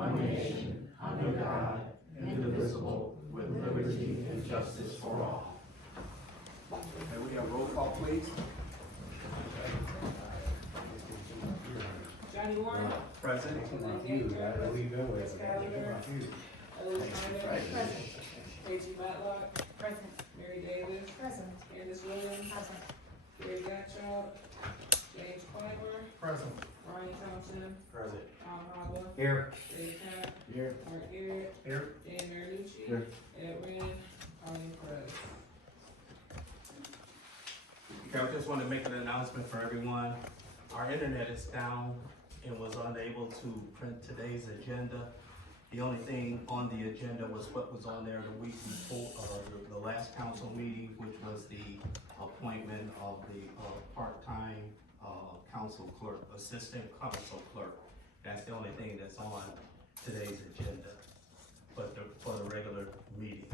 one nation, under God, indivisible, with liberty and justice for all. Okay, we have roll call, please. Johnny Warren. Present. Tracy Matlock. Present. Mary Davis. Present. Candace Williams. Present. Gary Gottschalk. James Clymer. Present. Ryan Thompson. Present. Tom Hobble. Here. Ray Pat. Here. Mark Garrett. Here. Dan Mariucci. Here. Ed Wynn. Colleen Perez. Okay, I just want to make an announcement for everyone. Our internet is down and was unable to print today's agenda. The only thing on the agenda was what was on there the week before, the last council meeting, which was the appointment of the part-time council clerk, assistant council clerk. That's the only thing that's on today's agenda, but for the regular meeting.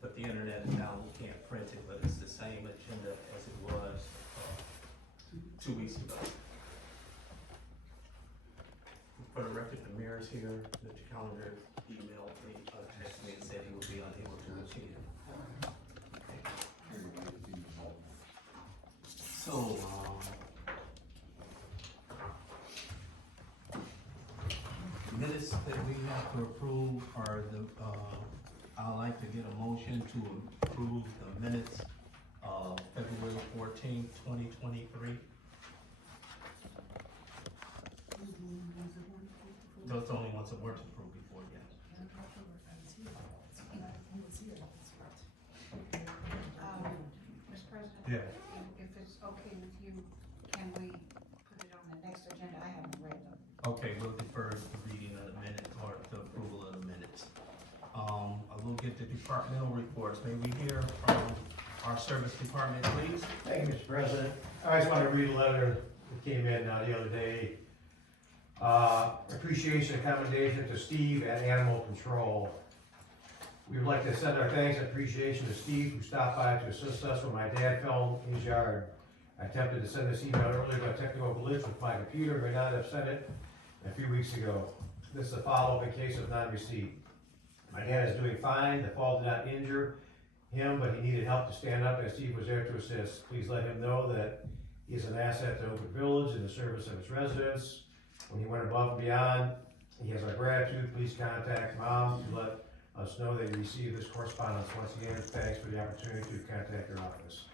But the internet is down, we can't print it, but it's the same agenda as it was 2 weeks ago. For the record, the mayor's here. Mr. Calendar emailed me, texted me and said he would be unable to attend. So, minutes that we have to approve are the, I'd like to get a motion to approve the minutes of February 14th, 2023. Those are the only ones that weren't approved before, yes. Mr. President? Yeah. If it's okay with you, can we put it on the next agenda? I haven't read them. Okay, we'll defer the reading of the minutes or the approval of the minutes. I will get the departmental reports. May we hear from our service department, please? Thank you, Mr. President. I just want to read a letter that came in the other day. Appreciation and commendation to Steve at Animal Control. We would like to send our thanks and appreciation to Steve, who stopped by to assist us when my dad fell in his yard. I attempted to send this email earlier, but technical glitch with my computer may not have sent it a few weeks ago. This is a follow-up in case of non-receipt. My dad is doing fine. The fall did not injure him, but he needed help to stand up, and Steve was there to assist. Please let him know that he is an asset to Oakwood Village in the service of its residents. When he went above and beyond, he has our gratitude. Please contact Mom to let us know that you received this correspondence. Once again, thanks for the opportunity to contact your office.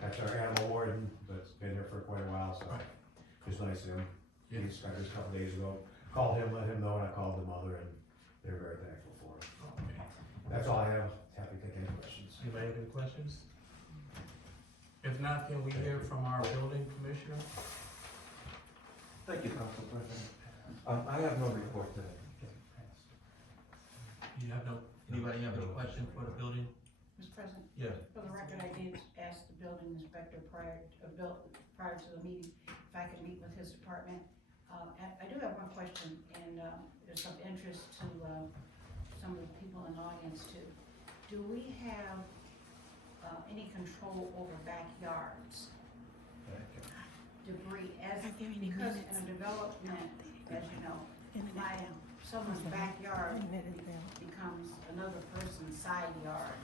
That's our animal warden, but it's been there for quite a while, so it's nice of him. He just got this a couple days ago. Called him, let him know, and I called the mother, and they're very thankful for him. Okay. That's all I have. Happy to take any questions. Anybody have any questions? If not, can we hear from our building commissioner? Thank you, Council President. I have no report today. Anybody have any questions for the building? Mr. President? Yeah. For the record, I did ask the building inspector prior to the meeting if I could meet with his department. I do have one question, and there's some interest to some of the people in the audience too. Do we have any control over backyards? Debris, because in a development, as you know, someone's backyard becomes another person's side yard,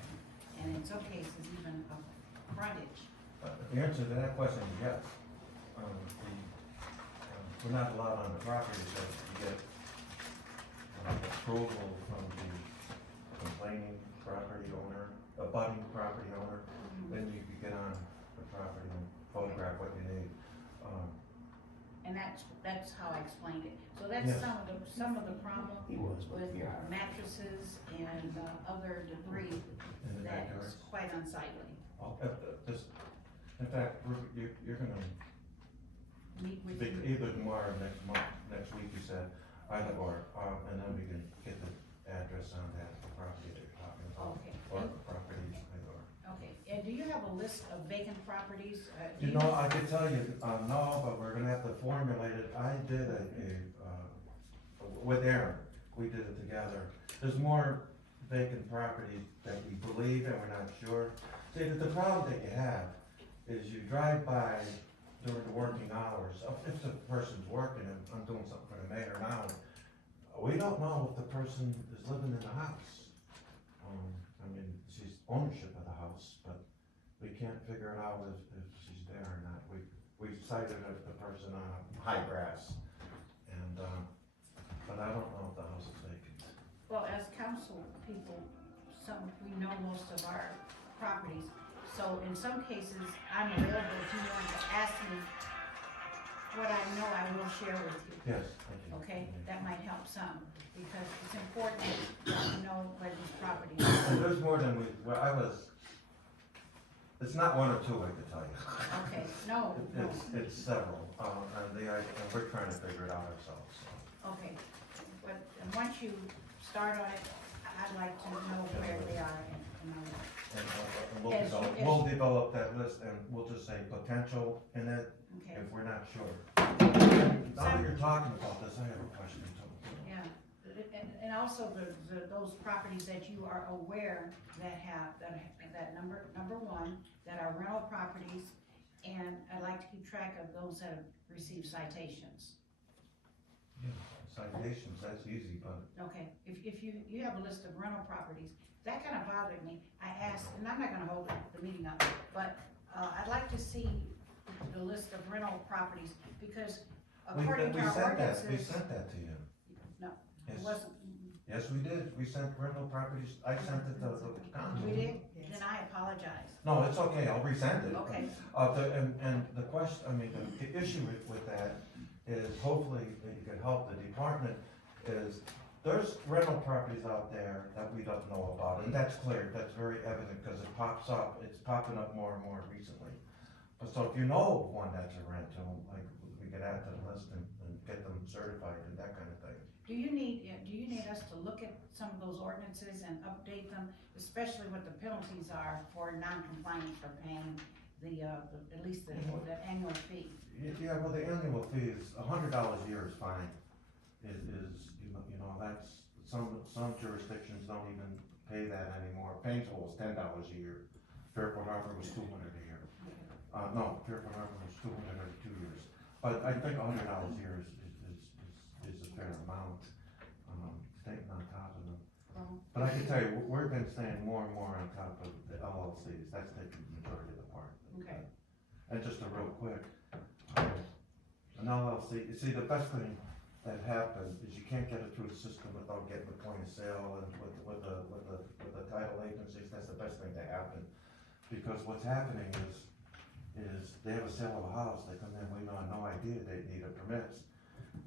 and in some cases even a frontage. The answer to that question is yes. We're not allowed on the property, so you get approval from the complaining property owner, abutting property owner, then you can get on the property and photograph what you need. And that's how I explained it. So that's Yes. some of the problem with mattresses and other debris In the that backyard. is quite unsightly. In fact, you're gonna Meet with speak you. either tomorrow or next week, you said, and then we can get the address on that property that you're talking about. Okay. Or property, Okay, and do you have a list of vacant properties? You know, I could tell you, no, but we're gonna have to formulate it. I did with Aaron, we did it together. There's more vacant property that we believe and we're not sure. See, the problem that you have is you drive by during the working hours, if the person's working and I'm doing something for the mayor now, we don't don't know if the person is living in the house. I mean, she's ownership of the house, but we can't figure it out if she's there or not. We cited the person on high grass, and, but I don't know if the house is vacant. Well, as council people, we know most of our properties, so in some cases, I'm available if you want to ask me what I know, I will share with you. Yes, thank you. Okay, that might help some, because it's important to know where these properties And are. there's more than it's not one or two, I could tell you. Okay, no, It's several, and we're trying to figure it out ourselves, so. okay, but once you start on it, I'd like to know where they are and all that. And Yes, yes. we'll develop that list, and we'll just say potential in it, Okay, if we're not sure. Now that you're talking about this, I have a question too. yeah, and also those properties that you are aware that number one, that are rental properties, and I'd like to keep track of those that have received citations. Yeah, citations, that's easy, but Okay, if you have a list of rental properties, that kind of bothered me. I asked, and I'm not gonna hold the meeting up, but, I'd like to see the list of rental properties, because according to we our sent that, ordinances. we sent that to you. No, it Yes. wasn't, Yes, we did, we sent rental properties, I sent it to the council. we did, then I apologize. No, it's okay, I'll resend it. Okay, And the question, I mean, the issue with that is, hopefully, you can help the department, is there's rental properties out there that we don't know about, and that's clear, that's very evident, because it pops up, it's popping up more and more recently. But so if you know of one that's a rental, like, we could add to the list and get them certified and that kind of thing. do you need us to look at some of those ordinances and update them, especially what the penalties are for non-compliance for paying at least the annual fee? Yeah, well, the annual fee is $100 a year is fine, you know, that's, some jurisdictions don't even pay that anymore. Painesville was $10 a year, Fairport Harbor was $200 a year. No, Fairport Harbor was $200 every 2 years, but I think $100 a year is a fair amount, staying on top of them. But I can tell you, we've been staying more and more on top of the LLCs, that's taking the majority of the part. Okay. And just a real quick, an LLC, you see, the best thing that happens is you can't get it through the system without getting the point of sale and with the title agencies, that's the best thing to happen. Because what's happening is they have a sale of a house, they come in, we have no idea they need a permits.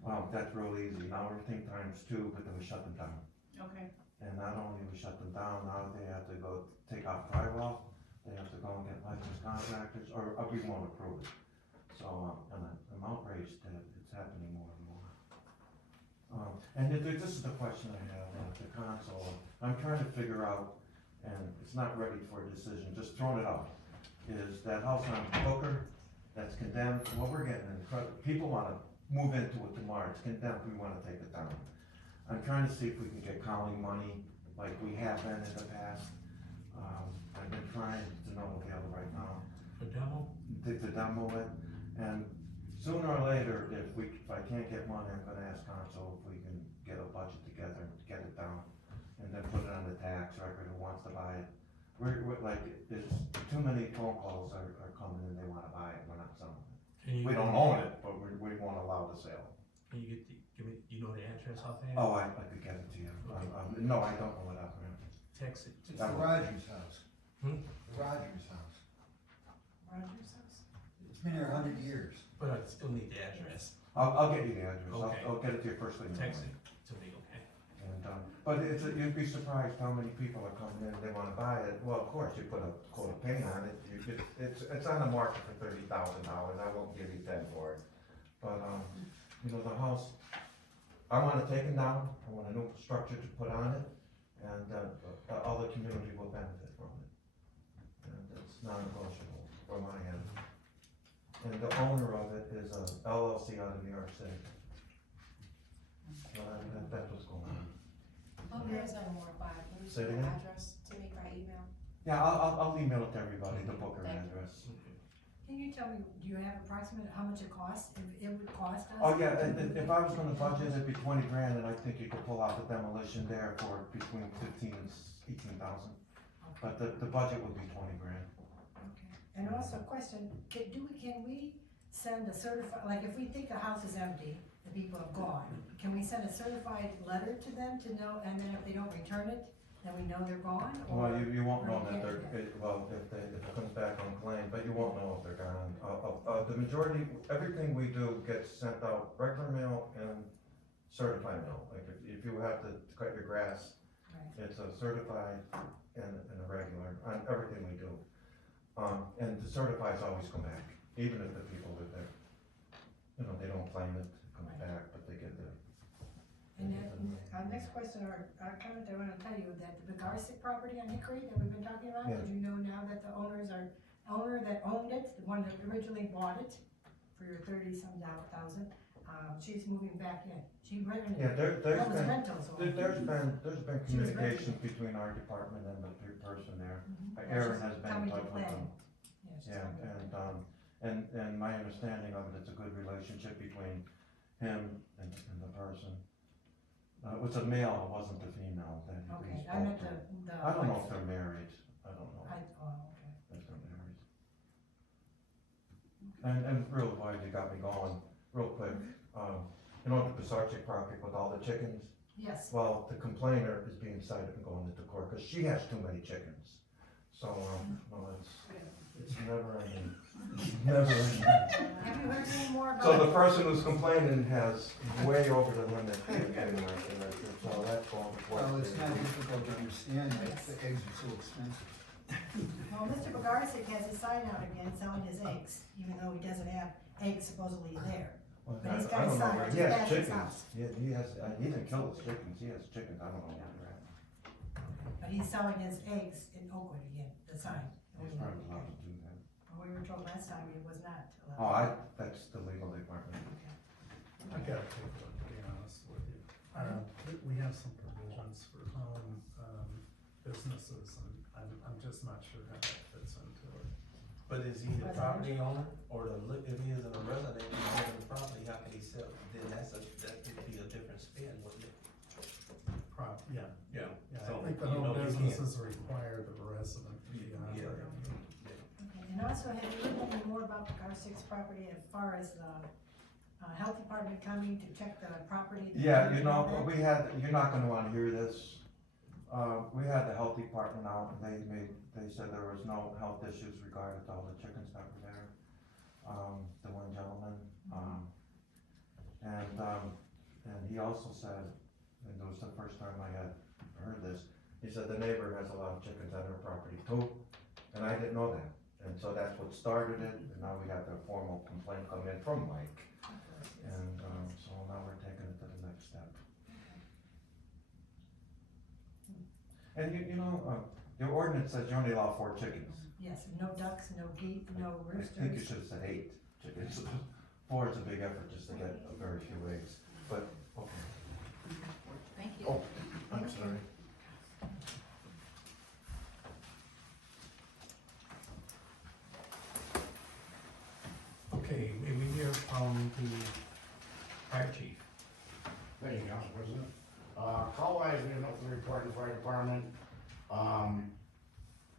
Well, that's real easy, now everything times 2, but then we shut them down. Okay, And not only we shut them down, now they have to go take off drywall, they have to go and get licensed contractors, or we won't approve it. So, and I'm outraged that it's happening more and more. And this is the question I have of the council, I'm trying to figure out, and it's not ready for a decision, just throwing it out, is that house on Booker that's condemned, well, we're getting people wanna move into it tomorrow, it's condemned, we wanna take it down. I'm trying to see if we can get county money like we have been in the past. I've been trying to know together right now. For demo? To demo it, and sooner or later, if I can't get money, I'm gonna ask council if we can get a budget together to get it down. And then put it on the tax record, who wants to buy it. We're like, it's too many phone calls are coming in, they wanna buy it, we're not selling it. We don't own it, but we won't allow the sale. Can you you know the address offhand? Oh, I could get it to you. No, I don't know it offhand. Text it. It's the Rogers house. Hmm? The Rogers house. Rogers House? It's been there 100 years. But I still need the address. I'll get you the address, Okay. I'll get it to you first thing in the Text morning. it to me, okay? And, but you'd be surprised how many people are coming in, they wanna buy it, well, of course, you put a coat of paint on it, it's on the market for $30,000, I won't give you 10 for it. But, you know, the house, I wanna take it down, I want a new structure to put on it, and, all the community will benefit from it. And it's non-negotiable for my end. And the owner of it is a LLC out of New York City. So that's what's going on. There's no more by, can you Say it share the again? address to me by email? Yeah, I'll email it to everybody, the Booker Thank you. address. Can you tell me, do you have approximate how much it costs, if it would cost us? Oh, yeah, and if I was gonna budget, it'd be 20 grand, and I think you could pull out the demolition there for between 15 and 18,000. But the budget would be 20 grand. Okay. And also, question, can we send a certified, like, if we think the house is empty, the people have gone, can we send a certified letter to them to know, and then if they don't return it, then we know they're gone? Well, you won't know or that you they're, can't? well, if it comes back on claim, but you won't know if they're gone. The majority, everything we do gets sent out regular mail and certified mail. Like if you have to cut your grass, Right. it's a certified and a regular, on everything we do. And the certifieds always come back, even if the people live there. You know, they don't claim it, it comes back, but they get the. And then, our next question, or comment I wanna tell you, that the Begarsic property on Hickory that we've been talking about, Yeah. did you know now that the owner that owned it, the one that originally bought it for your 30-some thousand, she's moving back in, she rented Yeah, it, there's that was been, rentals. there's been She was communication between our department and the person there. Mhm. Aaron She's has been in coming to touch with them. planning. Yeah, she's Yeah, coming. and my understanding of it, it's a good relationship between him and the person. It was a male, it wasn't a female that he Okay, I spoke meant to. the I don't know wife. if they're married, I don't know Okay. if they're married. And real why you got me going, real quick, you know the Pisarcik property with all the chickens? Yes. Well, the complainer is being cited and going into court, cause she has too many chickens. So, well, it's never ending, never ending. Have you heard any more about? So the person who's complaining has way over the limit in getting my signature, so that's going before. Well, it's not difficult to understand that the eggs are so expensive. Well, Mr. Bogarsic has his sign out again selling his eggs, even though he doesn't have eggs supposedly there. Well, But he's I got a don't know sign where, just he has past his chickens, house. he has, he didn't kill his chickens, he has chickens, I don't know where they're at. But he's selling his eggs in Oakwood again, the sign. He's probably allowed to do that. We were told last time it was not Oh, allowed. that's the legal department. I gotta take a look, to be honest with you. We have some provisions for home, businesses, and I'm just not sure how that fits into it. But is he the property owner, or if he isn't a resident, he owns the property, how can he sell? Then that would be a different spin, wouldn't it? Yeah, Yeah. yeah, So, I think the you know, home you businesses require the resident to be on Yeah. there. Okay, and also, have you heard any more about the Bogarsic property as far as the, health department coming to check the property? Yeah, you know, we had, you're not gonna wanna hear this. We had the health department out, and they said there was no health issues regarding to all the chickens that were there. The one gentleman, and he also said, and it was the first time I had heard this, he said the neighbor has a lot of chickens on her property too, and I didn't know that. And so that's what started it, and now we got the formal complaint come in from Mike, and, so now we're taking it to the next step. And you know, your ordinance says you only allow 4 chickens. Yes, no ducks, no geese, no I think you roosters. should have said 8 chickens. 4 is a big effort just to get a very few eggs, but, okay. Thank you. Oh, I'm Thank you. sorry. Okay, may we hear from the fire chief? Thank you, Council President. Call-wise, we have nothing to report in the fire department.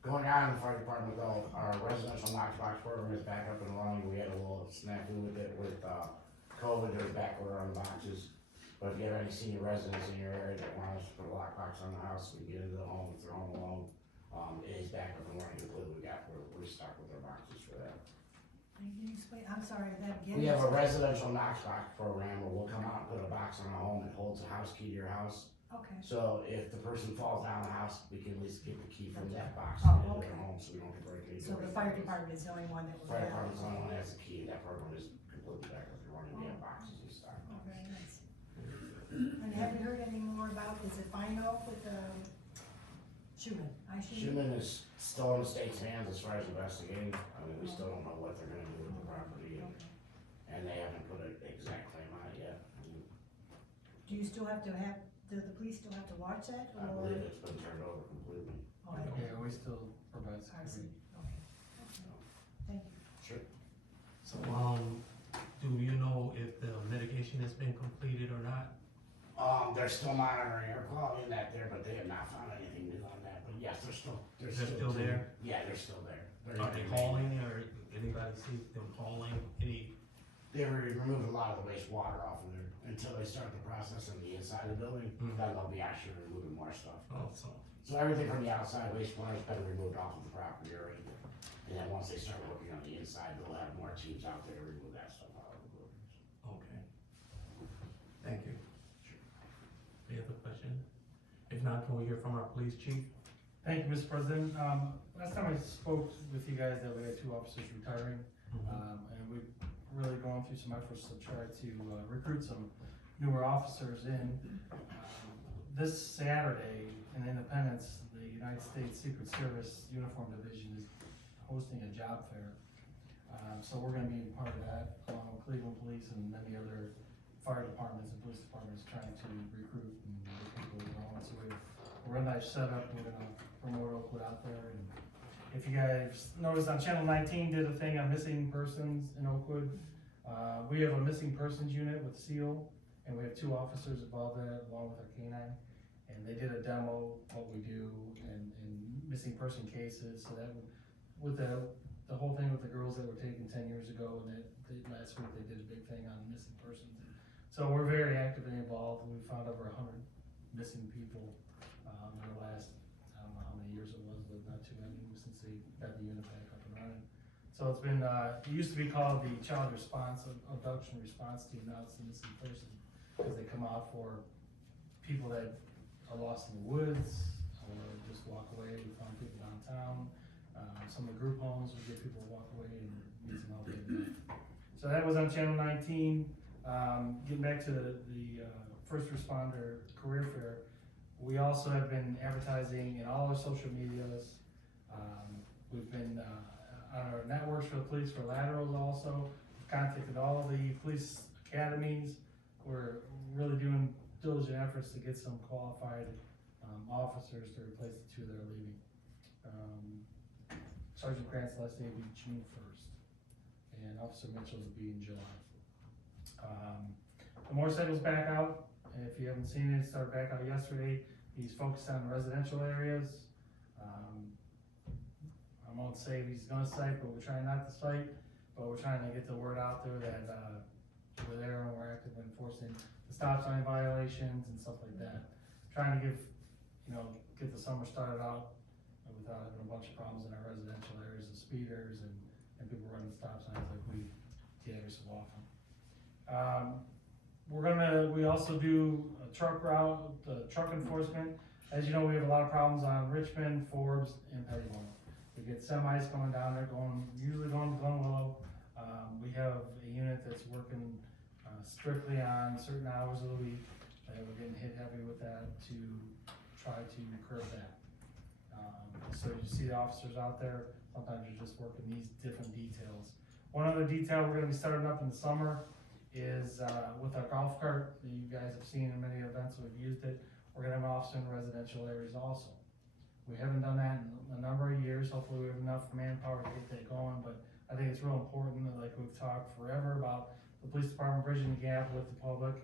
Going on in the fire department though, our residential Knox-Box program is back up and running. We had a little snafu with it with, COVID, there's back order on the boxes. But if you have any senior residents in your area that want us to put a lockbox on the house, we get into the home, if they're home alone. It is back up and running completely. We're stuck with our boxes for that. Can you explain, I'm sorry, that again? We have a residential Knox-Box program where we'll come out and put a box on a home that holds a house key to your house. Okay, So if the person falls down the house, we can at least get the key from that box Oh, into okay. their home, so we don't have to break any so the doors. fire department is the only one that will. Fire have- department's the only one that has the key, that program is completely back up and running, we have boxes and stuff. Oh, very nice. And have you heard any more about, is it final with the Schuman? Schuman is still in the state's hands as far as investigating, I mean, we still don't know what they're gonna do with the property, and they haven't put an exact claim on it yet. Do you still have to have, does the police still have to watch that? I or- believe it's been turned over completely. Oh, I- Yeah, we still provide I see, security. okay. Thank you. Sure. So, do you know if the mitigation has been completed or not? They're still monitoring air quality in that there, but they have not found anything new on that, but yes, they're still Still there? Yeah, they're still there. Are they hauling, or anybody see them hauling any? They removed a lot of the wastewater off of there until they start the process on the inside of the building, then they'll be actually removing more stuff. Also, So everything from the outside wastewater has been removed off of the property already. And then once they start working on the inside, they'll have more teams out there to remove that stuff out of the buildings. okay. Thank you. Any other question? If not, can we hear from our police chief? Thank you, Mr. President. Last time I spoke with you guys that we had 2 officers retiring, and we've really gone through some efforts to try to recruit some newer officers in. This Saturday in Independence, the United States Secret Service Uniform Division is hosting a job fair. So we're gonna be part of that, along with Cleveland Police and many other fire departments and police departments trying to recruit and get people going. So we're a nice setup. We're gonna promote Oakwood out there. And if you guys noticed on Channel 19 did a thing on missing persons in Oakwood. We have a missing persons unit with SEAL, and we have 2 officers involved in it along with our canine. And they did a demo what we do in missing person cases. So that with the whole thing with the girls that were taken 10 years ago, and last week they did a big thing on missing persons. So we're very actively involved. We found over 100 missing people in the last, I don't know how many years it was, but not too many since they got the unit back up and running. So it's been, it used to be called the Child Response Abduction Response Team. Now it's the missing person, because they come out for people that are lost in the woods or just walk away. We found people downtown. Some of the group homes, we get people to walk away and need some help getting back. So that was on Channel 19. Getting back to the first responder career fair, we also have been advertising in all our social medias. We've been on our networks for the police for laterals also. We've contacted all the police academies. We're really doing diligent efforts to get some qualified officers to replace the 2 that are leaving. Sergeant Grant's last day will be June 1st, and Officer Mitchell's will be in July. The motorcycle's back out. If you haven't seen it, it started back out yesterday. He's focused on residential areas. I won't say he's gonna cite, but we're trying not to cite, but we're trying to get the word out there that we're there and we're actively enforcing the stop sign violations and stuff like that. Trying to get the summer started out without having a bunch of problems in our residential areas of speeders and people running stop signs like we get every so often. We also do a truck route, truck enforcement. As you know, we have a lot of problems on Richmond, Forbes, and Pettibone. We get semis going down there, usually going to Glenwillow. We have a unit that's working strictly on certain hours of the week. We're getting hit heavy with that to try to curb that. So you see the officers out there, sometimes you're just working these different details. One other detail we're gonna be starting up in the summer is with our golf cart that you guys have seen in many events, we've used it. We're gonna have an officer in residential areas also. We haven't done that in a number of years. Hopefully we have enough manpower to get that going, but I think it's real important that, like we've talked forever about the police department bridging the gap with the public.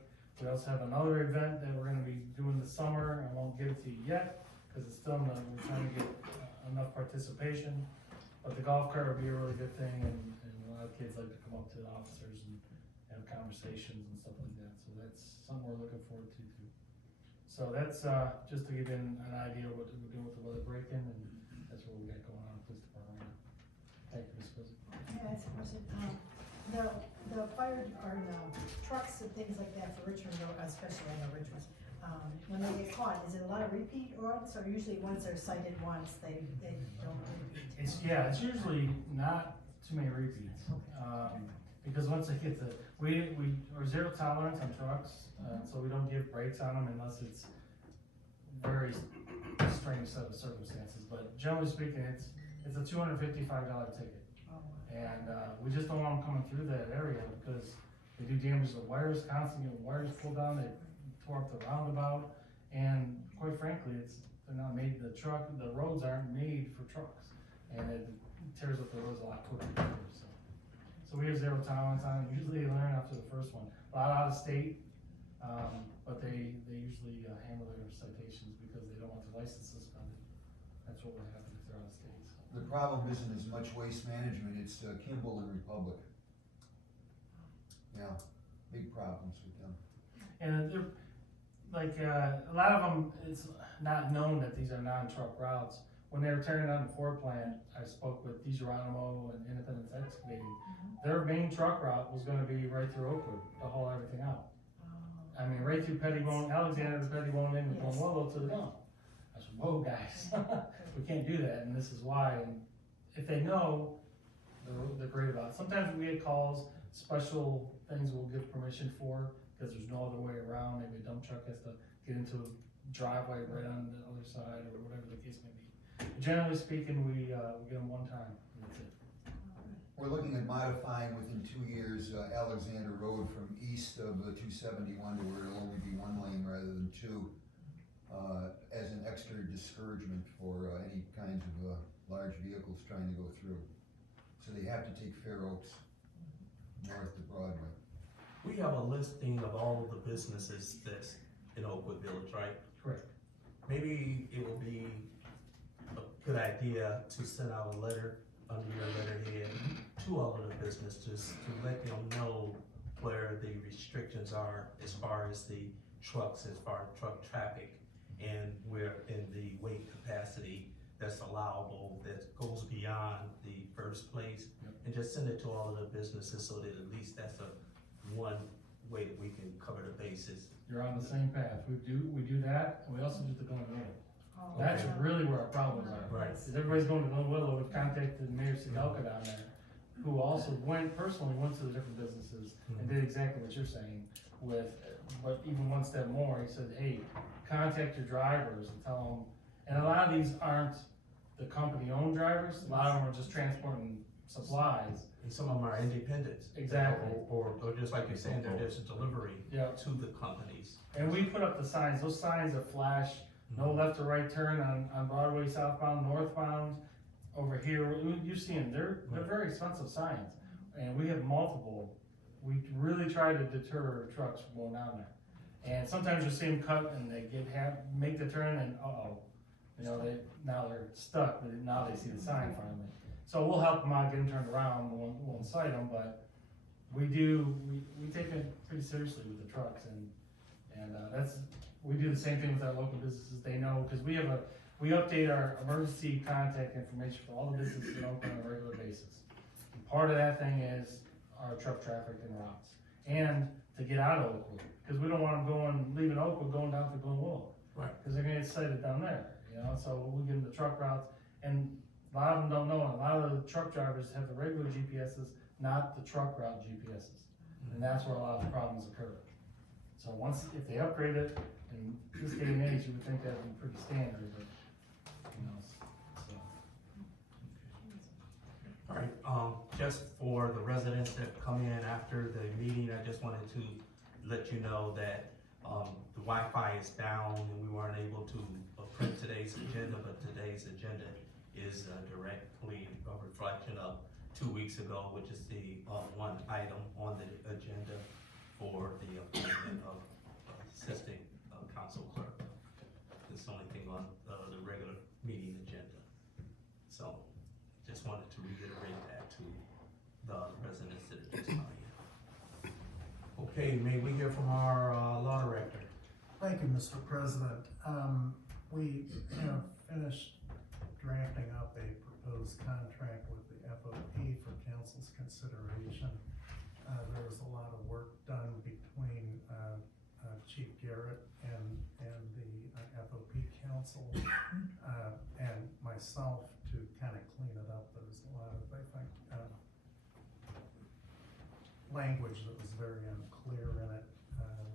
We also have another event that we're gonna be doing this summer. I won't give it to you yet, because it's still, we're trying to get enough participation. But the golf cart would be a really good thing, and a lot of kids like to come up to the officers and have conversations and stuff like that. So that's something we're looking forward to too. So that's just to give you an idea of what we're doing with the weather break-in, and that's what we got going on in the police department. Thank you, Ms. President. Can I ask a question? The fire department, trucks and things like that for Richmond, especially I know Richmond, when they get caught, is it a lot of repeat runs, or usually once they're cited once, they don't repeat? It's usually not too many repeats. Because once they get we are zero tolerance on trucks, so we don't give brakes on them unless it's very strange set of circumstances. But generally speaking, it's a $255 ticket. And we just don't want them coming through that area because they do damage to the wires, constantly getting wires pulled down. They tore up the roundabout, and quite frankly, they're not made. The roads aren't made for trucks, and it tears up the roads a lot quicker. So we have 0 tolerance on it, usually they learn after the first one. A lot out of state, but they usually handle their citations because they don't want their license suspended. That's what would happen if they're out of state, so. The problem isn't as much waste management, it's Kimball and Republic. Yeah, big problems with them. And they're, like, a lot of them, it's not known that these are non-truck routes. When they were tearing down the Ford plant, I spoke with DiGeronimo and Independence Excavating. Their main truck route was gonna be right through Oakwood to haul everything out. I mean, right through Pettibone, Alexander to Pettibone, in with Glenwillow to the dump. I said, whoa, guys, we can't do that, and this is why. And if they know, they're great about it. Sometimes we get calls, special things we'll give permission for, because there's no other way around. Maybe a dump truck has to get into a driveway right on the other side, or whatever the case may be. But generally speaking, we get them one time, and that's it. We're looking at modifying within 2 years Alexander Road from east of 271 to where it'll only be 1 lane rather than 2, as an extra discouragement for any kinds of large vehicles trying to go through. So they have to take Fair Oaks north to Broadway. We have a listing of all of the businesses that's in Oakwood Village, right? Correct. Maybe it will be a good idea to send out a letter under your letterhead to all of the businesses to let them know where the restrictions are as far as the trucks, as far as truck traffic, and where in the weight capacity that's allowable, that goes beyond the first place. Yep. And just send it to all of the businesses so that at least that's one way that we can cover the bases. You're on the same path. We do that, and we also do the Glenwillow. Oh, That's okay. really where our problems are. Right. Is everybody's going to Glenwillow. We've contacted Mayor Sigalka down there, who also personally went to the different businesses and did exactly what you're saying but even one step more, he said, hey, contact your drivers and tell them, and a lot of these aren't the company-owned drivers, a lot of them are just transporting supplies. And some of them are independents. Exactly. Or just like you're saying, they're just a delivery Yeah. to the companies. And we put up the signs, those signs that flash, no left or right turn on Broadway southbound, northbound, over here, you see them, they're very expensive signs. And we have multiple, we really try to deter trucks from going down there. And sometimes you see them cut and they make the turn and now they're stuck, but now they see the sign finally. So we'll help them out, get them turned around, we'll incite them, but we take it pretty seriously with the trucks, and we do the same thing with our local businesses. They know, because we update our emergency contact information for all the businesses in Oakland on a regular basis. And part of that thing is our truck traffic and routes, and to get out of Oakwood, because we don't want them leaving Oakwood, going down to Glenwillow. Right. Because they're gonna get sighted down there, so we give them the truck routes, and a lot of them don't know, and a lot of the truck drivers have the regular GPSs, not the truck route GPSs. And that's where a lot of the problems occur. So if they upgrade it, in this day and age, you would think that'd be pretty standard, but, so. All right, just for the residents that come in after the meeting, I just wanted to let you know that the Wi-Fi is down and we weren't able to print today's agenda, but today's agenda is directly a reflection of 2 weeks ago, which is the one item on the agenda for the appointment of assisting council clerk. It's the only thing on the regular meeting agenda. So just wanted to reiterate that to the residents that are just coming in. Okay, may we hear from our law director? Thank you, Mr. President. We have finished drafting up a proposed contract with the FOP for council's consideration. There was a lot of work done between Chief Garrett and the FOP council and myself to kind of clean it up. There was a lot of, I think, language that was very unclear in it.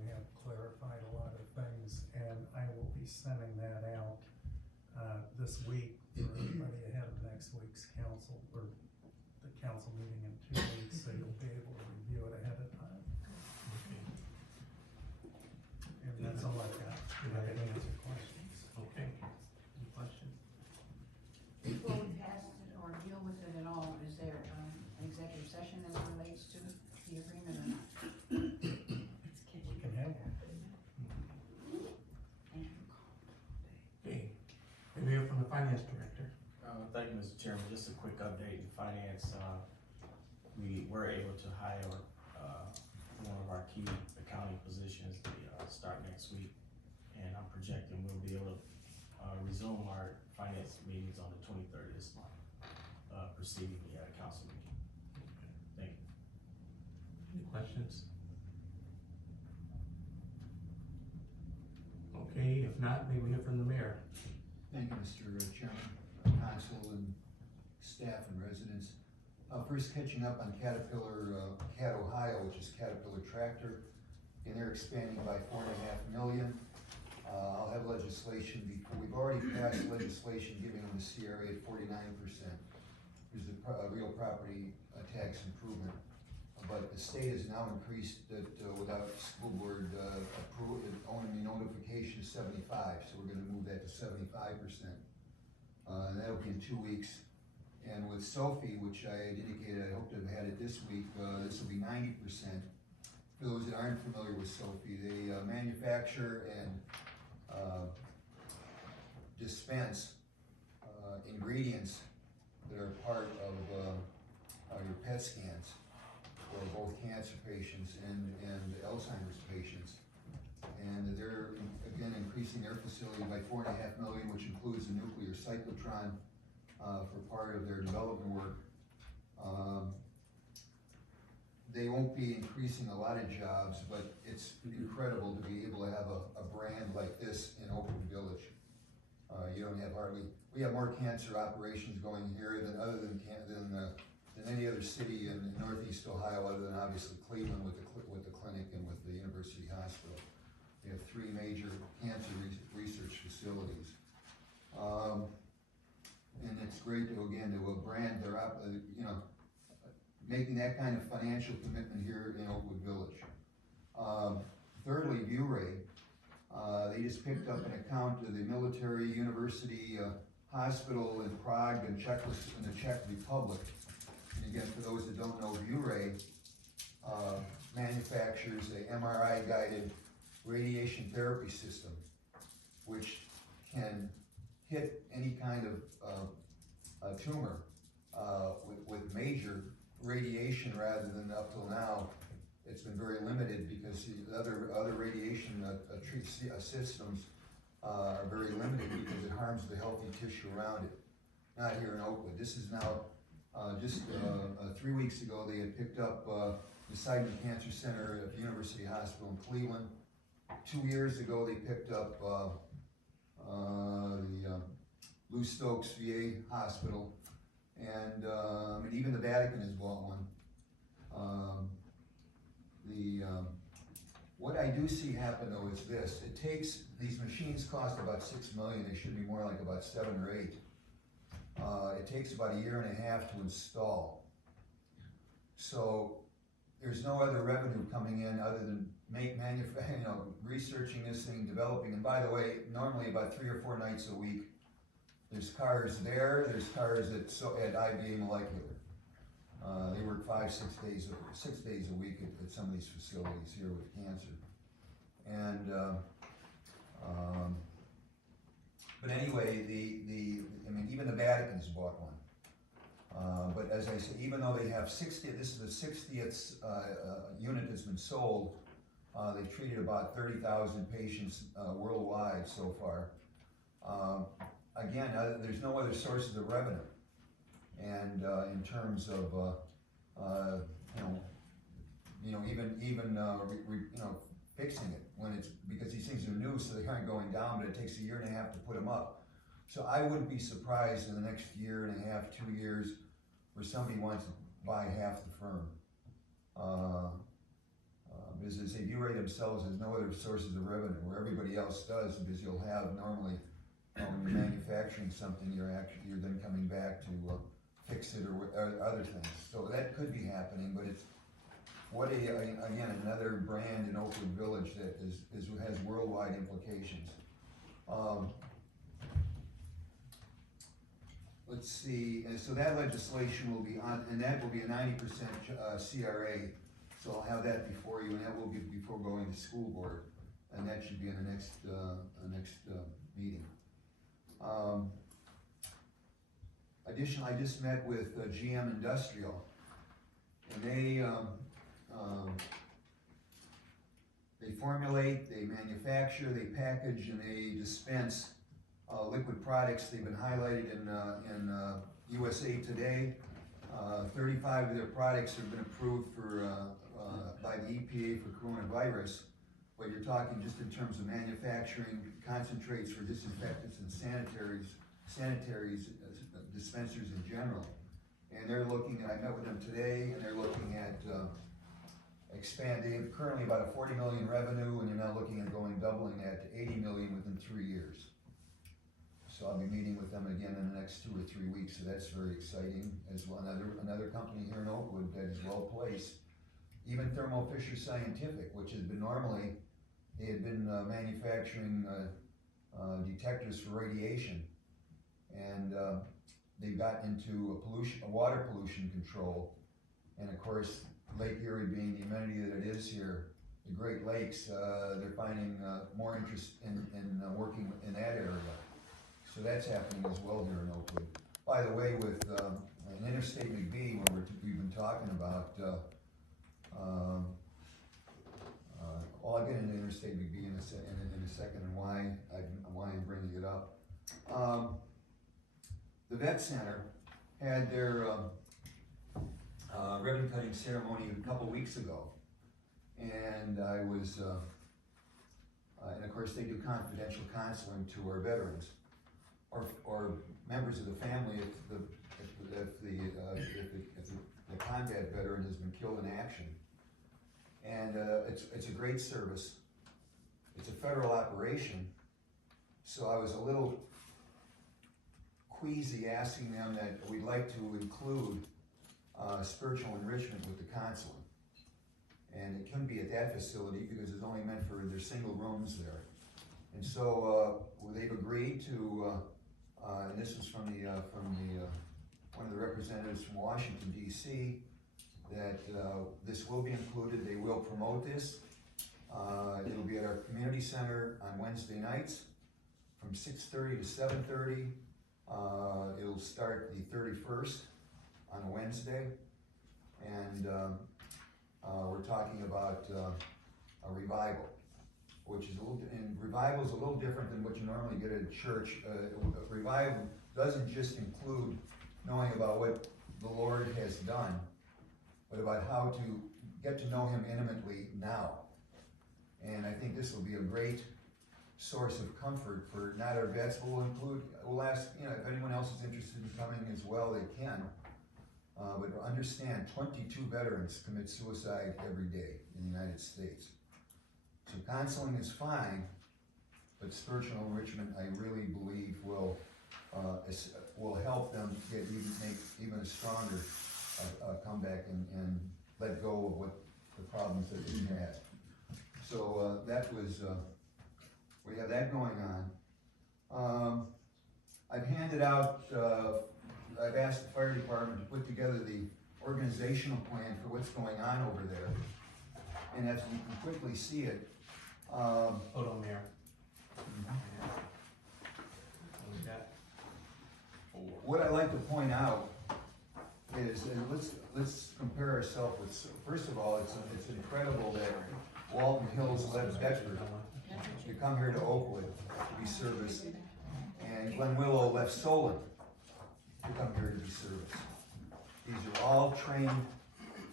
We have clarified a lot of things, and I will be sending that out this week for everybody ahead of next week's council, or the council meeting in 2 weeks, so you'll be able to review it ahead of time. And that's all I've got. I can answer questions. Okay, any questions? Before we pass it or deal with it at all, is there an executive session that's related Finance Director. Thank you, Mr. Chairman. Just a quick update in finance. We were able to hire one of our key accounting positions to start next week. And I'm projecting we'll be able to resume our finance meetings on the 23rd of this month, preceding the council meeting. Thank you. Any questions? Okay, if not, may we hear from the mayor? Thank you, Mr. Chairman, council and staff and residents. First catching up on Caterpillar, Cat Ohio, which is Caterpillar Tractor, and they're expanding by $4.5 million. I'll have legislation before, we've already passed legislation giving them the CRA at 49%. There's a real property tax improvement. But the state has now increased it without school board approval, only notification to 75, so we're gonna move that to 75%. And that'll be in 2 weeks. And with Sophie, which I had indicated, I hope to have had it this week, this will be 90%. For those that aren't familiar with Sophie, they manufacture and dispense ingredients that are part of your PET scans for both cancer patients and Alzheimer's patients. And they're, again, increasing their facility by $4.5 million, which includes the nuclear cyclotron for part of their development work. They won't be increasing a lot of jobs, but it's incredible to be able to have a brand like this in Oakwood Village. You don't have we have more cancer operations going here than any other city in Northeast Ohio, other than obviously Cleveland with the clinic and with the University Hospital. We have 3 major cancer research facilities. And it's great to, again, to brand their, making that kind of financial commitment here in Oakwood Village. Thirdly, ViewRay. They just picked up an account of the military university hospital in Prague and the Czech Republic. And again, for those that don't know, ViewRay manufactures a MRI-guided radiation therapy system, which can hit any kind of tumor with major radiation, rather than up till now it's been very limited because the other radiation systems are very limited because it harms the healthy tissue around it. Not here in Oakwood. This is now just 3 weeks ago they had picked up the Sidon Cancer Center at the University Hospital in Cleveland. 2 years ago they picked up the Lou Stokes VA Hospital, and I mean, even the Vatican has bought one. What I do see happen though is this: it takes, these machines cost about $6 million. They should be more like about 7 or 8. It takes about 1.5 years to install. So there's no other revenue coming in other than researching this thing, developing. And by the way, normally about 3 or 4 nights a week, there's cars there. There's cars at IBA Molecular. They work 5-6 days a week at some of these facilities here with cancer. And but anyway, I mean, even the Vatican's bought one. But as I said, even though they have 60, this is the 60th unit that's been sold. They've treated about 30,000 patients worldwide so far. Again, there's no other sources of revenue. And in terms of fixing it when it's, because these things are new, so they aren't going down, but it takes 1.5 years to put them up. So I wouldn't be surprised in the next 1.5 years, 2 years, where somebody wants to buy half the firm. Because as they ViewRay themselves, there's no other sources of revenue, where everybody else does, because you'll have normally, when you're manufacturing something, you're then coming back to fix it or other things. So that could be happening, but it's again, another brand in Oakwood Village that has worldwide implications. Let's see, and so that legislation will be on, and that will be a 90% CRA. So I'll have that before you, and that will be before going to school board, and that should be in the next meeting. Additionally, I just met with GM Industrial, and they formulate, they manufacture, they package, and they dispense liquid products. They've been highlighted in USA Today. 35 of their products have been approved by the EPA for coronavirus. But you're talking just in terms of manufacturing concentrates for disinfectants and sanitaries, dispensers in general. And they're looking at, I met with them today, and they're looking at expanding, currently about a 40 million revenue, and they're now looking at doubling that to 80 million within 3 years. So I'll be meeting with them again in the next 2 or 3 weeks, so that's very exciting as well. Another company here in Oakwood that is well placed. Even Thermo Fisher Scientific, which has been normally, they had been manufacturing detectors for radiation, and they got into water pollution control, and of course, Lake Erie being the amenity that it is here, the Great Lakes, they're finding more interest in working in that area. So that's happening as well here in Oakwood. By the way, with an Interstate McBee, we've been talking about, I'll get into Interstate McBee in a second and why I'm bringing it up. The Vet Center had their ribbon cutting ceremony a couple weeks ago, and I was, and of course they do confidential counseling to our veterans or members of the family if the combat veteran has been killed in action. And it's a great service. It's a federal operation, so I was a little queasy asking them that we'd like to include spiritual enrichment with the counseling. And it couldn't be at that facility because it's only meant for their single rooms there. And so they've agreed to, and this was from one of the representatives from Washington, D.C., that this will be included. They will promote this. It'll be at our community center on Wednesday nights from 6:30 to 7:30. It'll start the 31st on a Wednesday, and we're talking about a revival, which is revival is a little different than what you normally get at a church. Revival doesn't just include knowing about what the Lord has done, but about how to get to know Him intimately now. And I think this will be a great source of comfort for not our vets, but we'll ask, if anyone else is interested in coming as well, they can. But understand, 22 veterans commit suicide every day in the United States. So counseling is fine, but spiritual enrichment, I really believe, will help them make even a stronger comeback and let go of what the problems that they had. So that was, we have that going on. I've handed out, I've asked the fire department to put together the organizational plan for what's going on over there. And as we can quickly see it, Hold on, Mayor. What I'd like to point out is, and let's compare ourselves with, first of all, it's incredible that Walton Hills left Bedford to come here to Oakwood to be serviced, and Glen Willow left Solon to come here to be serviced. These are all trained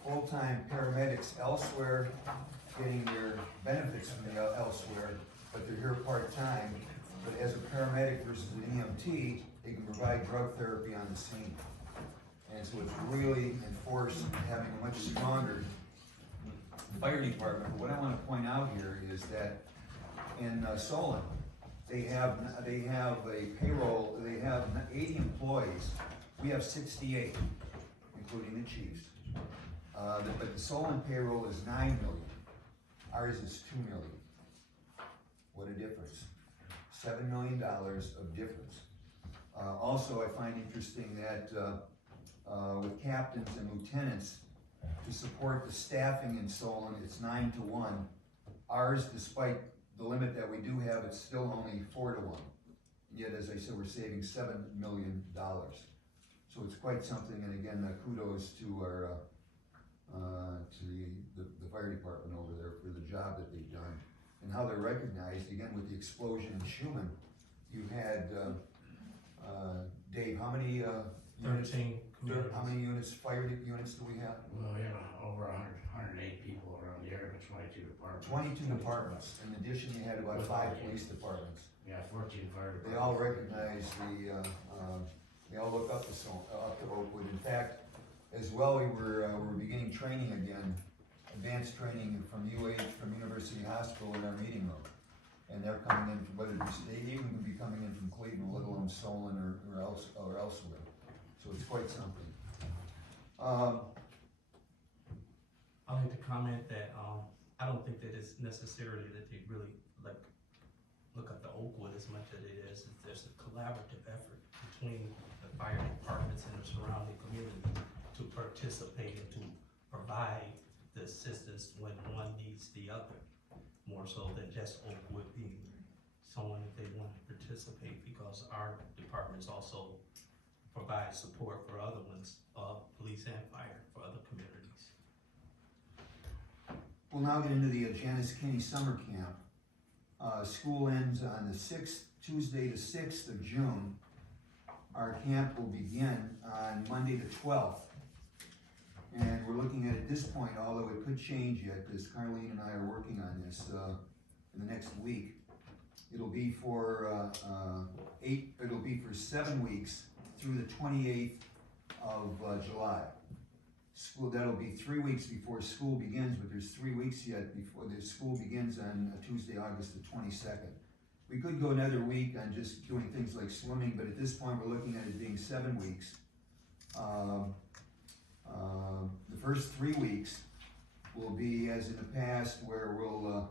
full-time paramedics elsewhere, getting their benefits from elsewhere, but they're here part-time. But as a paramedic versus an EMT, they can provide drug therapy on the scene. And so it's really enforced having a much stronger fire department. But what I want to point out here is that in Solon, they have a payroll, they have 80 employees. We have 68, including the chiefs. But the Solon payroll is 9 million. Ours is 2 million. What a difference. $7 million of difference. Also, I find interesting that with captains and lieutenants, to support the staffing in Solon, it's 9-to-1. Ours, despite the limit that we do have, it's still only 4-to-1. Yet, as I said, we're saving $7 million. So it's quite something, and again, kudos to our, to the fire department over there for the job that they've done, and how they're recognized, again, with the explosion in Schumann. You had, Dave, how many, units? 13 communities. How many units, fire units do we have? Well, we have over 108 people around the area, but 22 departments. 22 departments. In addition, you had about 5 police departments. Yeah, 14 fire departments. They all recognize they all look up to Oakwood. In fact, as well, we're beginning training again, advanced training from from University Hospital in our meeting room. And they're coming in, they even can be coming in from Cleveland, let alone Solon or elsewhere. So it's quite something. I'd like to comment that, I don't think that it's necessarily that they really look at the Oakwood as much as it is. There's a collaborative effort between the fire departments and the surrounding community to participate and to provide the assistance when one needs the other, more so than just Oakwood being someone if they want to participate, because our departments also provide support for other ones, police and fire, for other communities. We'll now get into the Janice Kinney Summer Camp. School ends on the 6th, Tuesday the 6th of June. Our camp will begin on Monday the 12th. And we're looking at this point, although it could change yet, because Carlene and I are working on this in the next week. It'll be for 7 weeks through the 28th of July. That'll be 3 weeks before school begins, but there's 3 weeks yet before the school begins on Tuesday, August the 22nd. We could go another week on just doing things like swimming, but at this point we're looking at it being 7 weeks. The first 3 weeks will be, as in the past, where we'll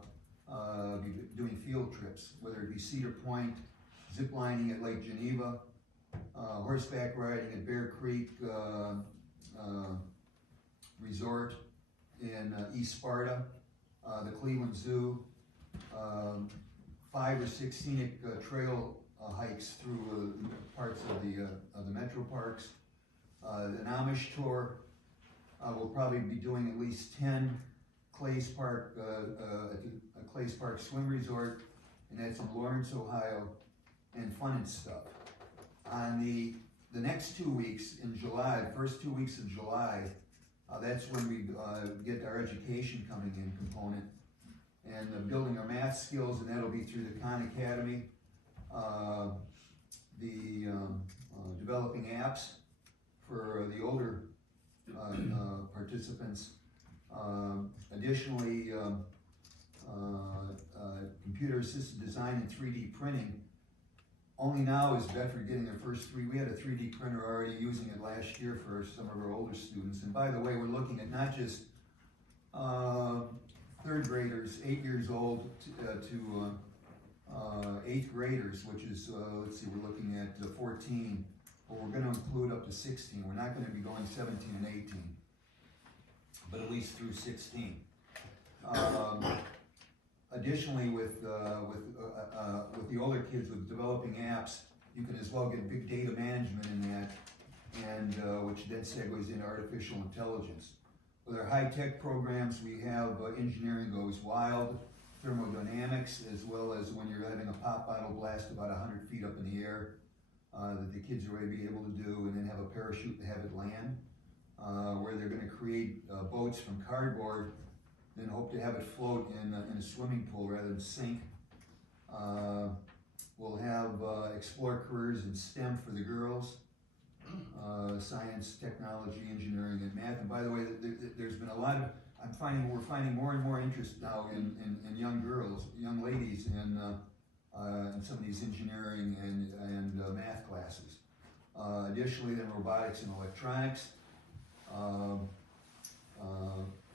be doing field trips, whether it be Cedar Point, zip lining at Lake Geneva, horseback riding at Bear Creek Resort in East Sparta, the Cleveland Zoo, 5 or 6 scenic trail hikes through parts of the metro parks, an Amish tour. We'll probably be doing at least 10 Clays Park, Clays Park Swim Resort, and that's in Lawrence, Ohio, and fun and stuff. On the next 2 weeks in July, first 2 weeks of July, that's when we get our education coming in component, and building our math skills, and that'll be through the Khan Academy, developing apps for the older participants. Additionally, computer-assisted design and 3D printing. Only now is Bedford getting their first we had a 3D printer already using it last year for some of our older students. And by the way, we're looking at not just third graders, 8 years old to 8th graders, which is, let's see, we're looking at 14, but we're going to include up to 16. We're not going to be going 17 and 18, but at least through 16. Additionally, with the older kids with developing apps, you can as well get big data management in that, and which then segues into artificial intelligence. With our high-tech programs, we have Engineering Goes Wild, thermodynamics, as well as when you're having a pop bottle blast about 100 feet up in the air, that the kids are going to be able to do, and then have a parachute to have it land, where they're going to create boats from cardboard, then hope to have it float in a swimming pool rather than sink. We'll have explore careers in STEM for the girls, science, technology, engineering, and math. And by the way, there's been a lot of, we're finding more and more interest now in young girls, young ladies in some of these engineering and math classes. Additionally, then robotics and electronics.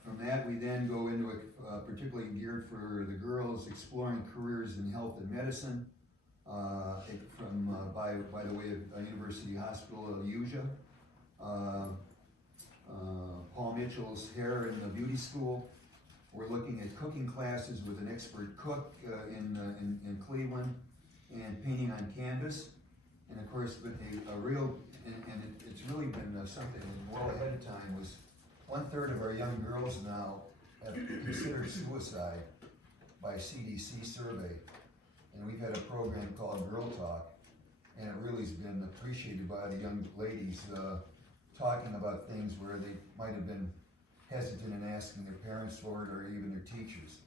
From that, we then go into a particularly geared for the girls, exploring careers in health and medicine, by the way of University Hospital of Uja. Paul Mitchell's hair and beauty school. We're looking at cooking classes with an expert cook in Cleveland, and painting on canvas. And of course, but it's really been something well ahead of time was 1/3 of our young girls now have considered suicide by a CDC survey. And we've had a program called Girl Talk, and it really has been appreciated by the young ladies talking about things where they might have been hesitant in asking their parents for it or even their teachers.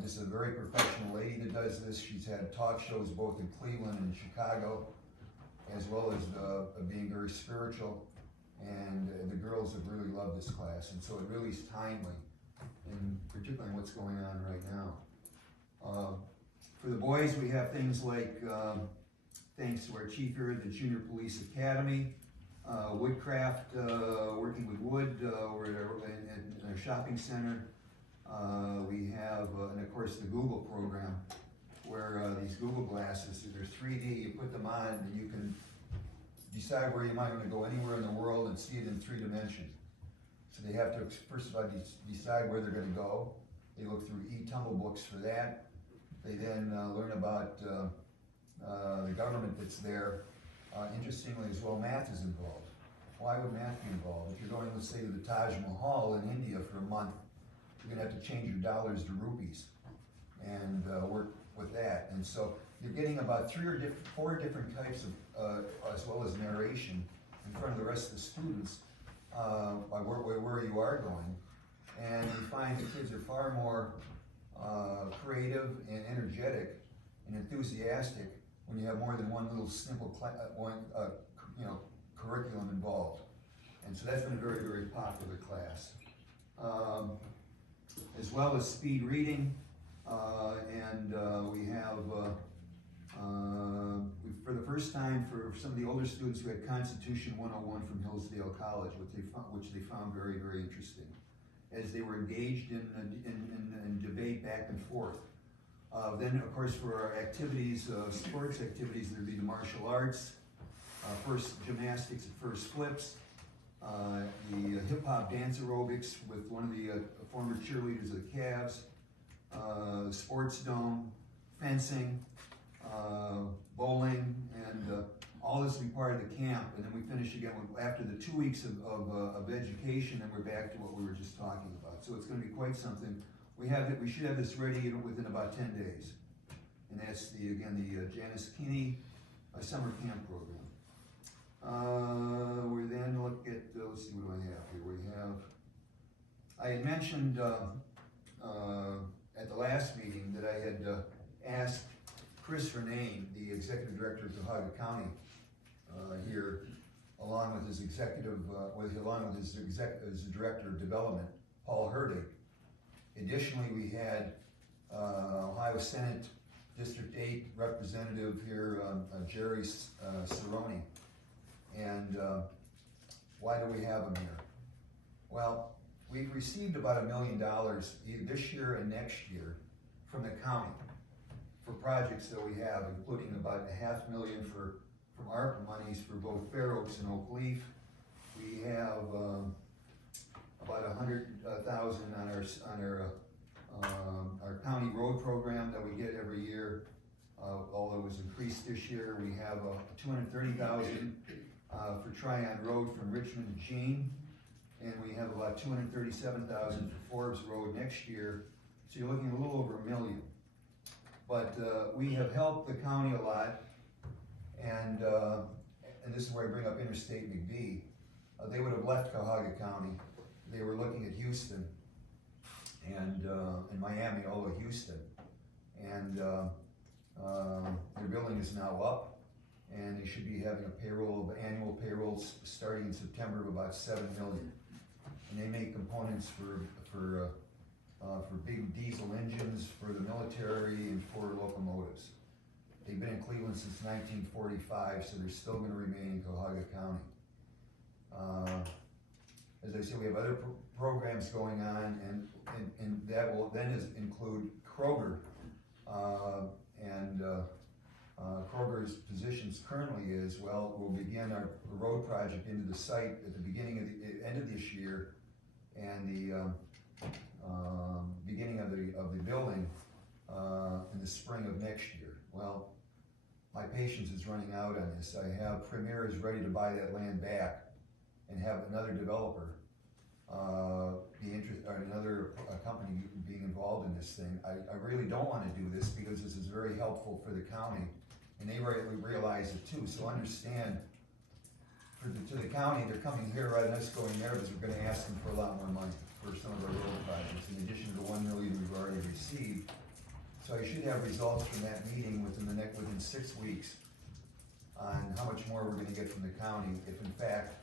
This is a very professional lady that does this. She's had talk shows both in Cleveland and Chicago, as well as being very spiritual. And the girls have really loved this class, and so it really is timely, and particularly what's going on right now. For the boys, we have things like, thanks to our chief here at the Junior Police Academy, Woodcraft, working with wood, we're in our shopping center. We have, and of course, the Google program, where these Google glasses, they're 3D, you put them on and you can decide where you might want to go anywhere in the world and see it in 3 dimensions. So they have to, first of all, decide where they're going to go. They look through e-tumble books for that. They then learn about the government that's there. Interestingly as well, math is involved. Why would math be involved? If you're going, let's say, to the Taj Mahal in India for a month, you're going to have to change your dollars to rupees and work with that. And so you're getting about 4 different types of, as well as narration in front of the rest of the students by where you are going. And you find the kids are far more creative and energetic and enthusiastic when you have more than one little simple curriculum involved. And so that's been a very, very popular class. As well as speed reading, and we have, for the first time, for some of the older students, we had Constitution 101 from Hillsdale College, which they found very, very interesting, as they were engaged in debate back and forth. Then, of course, for our activities, sports activities, there'd be the martial arts, first gymnastics and first flips, the hip-hop dance aerobics with one of the former cheerleaders of the Cavs, sports dome, fencing, bowling, and all this will be part of the camp. And then we finish again after the 2 weeks of education, and we're back to what we were just talking about. So it's going to be quite something. We should have this ready within about 10 days. And that's the Janice Kinney summer camp program. We then look at, let's see, what do I have here? I had mentioned at the last meeting that I had asked Chris Vernane, the executive director of Cuyahoga County, here, along with his director of development, Paul Herdig. Additionally, we had Ohio Senate District 8 representative here, Jerry Cerrone. And why do we have him here? Well, we've received about $1 million this year and next year from the county for projects that we have, including about $500,000 from ARPA monies for both Fair Oaks and Oak Leaf. We have about $100,000 on our county road program that we get every year. Although it was increased this year, we have $230,000 for Tryon Road from Richmond to Jean, and we have about $237,000 for Forbes Road next year. So you're looking at a little over $1 million. But we have helped the county a lot, and this is where I bring up Interstate McBee. They would have left Cuyahoga County. They were looking at Houston and Miami, although Houston, and their building is now up. And they should be having annual payrolls starting in September of about $7 million. And they make components for big diesel engines for the military and for locomotives. They've been in Cleveland since 1945, so they're still going to remain in Cuyahoga County. As I said, we have other programs going on, and that will then include Kroger, Kroger's positions currently is, well, we'll begin our road project into the site at the end of this year, and the beginning of the building in the spring of next year. Well, my patience is running out on this. I have Premier is ready to buy that land back and have another developer or another company being involved in this thing. I really don't want to do this because this is very helpful for the county, and they realize it too. So understand, to the county, they're coming here rather than us going there because we're going to ask them for a lot more money for some of our road projects, in addition to the $1 million we've already received. So I should have results from that meeting within 6 weeks on how much more we're going to get from the county, if in fact,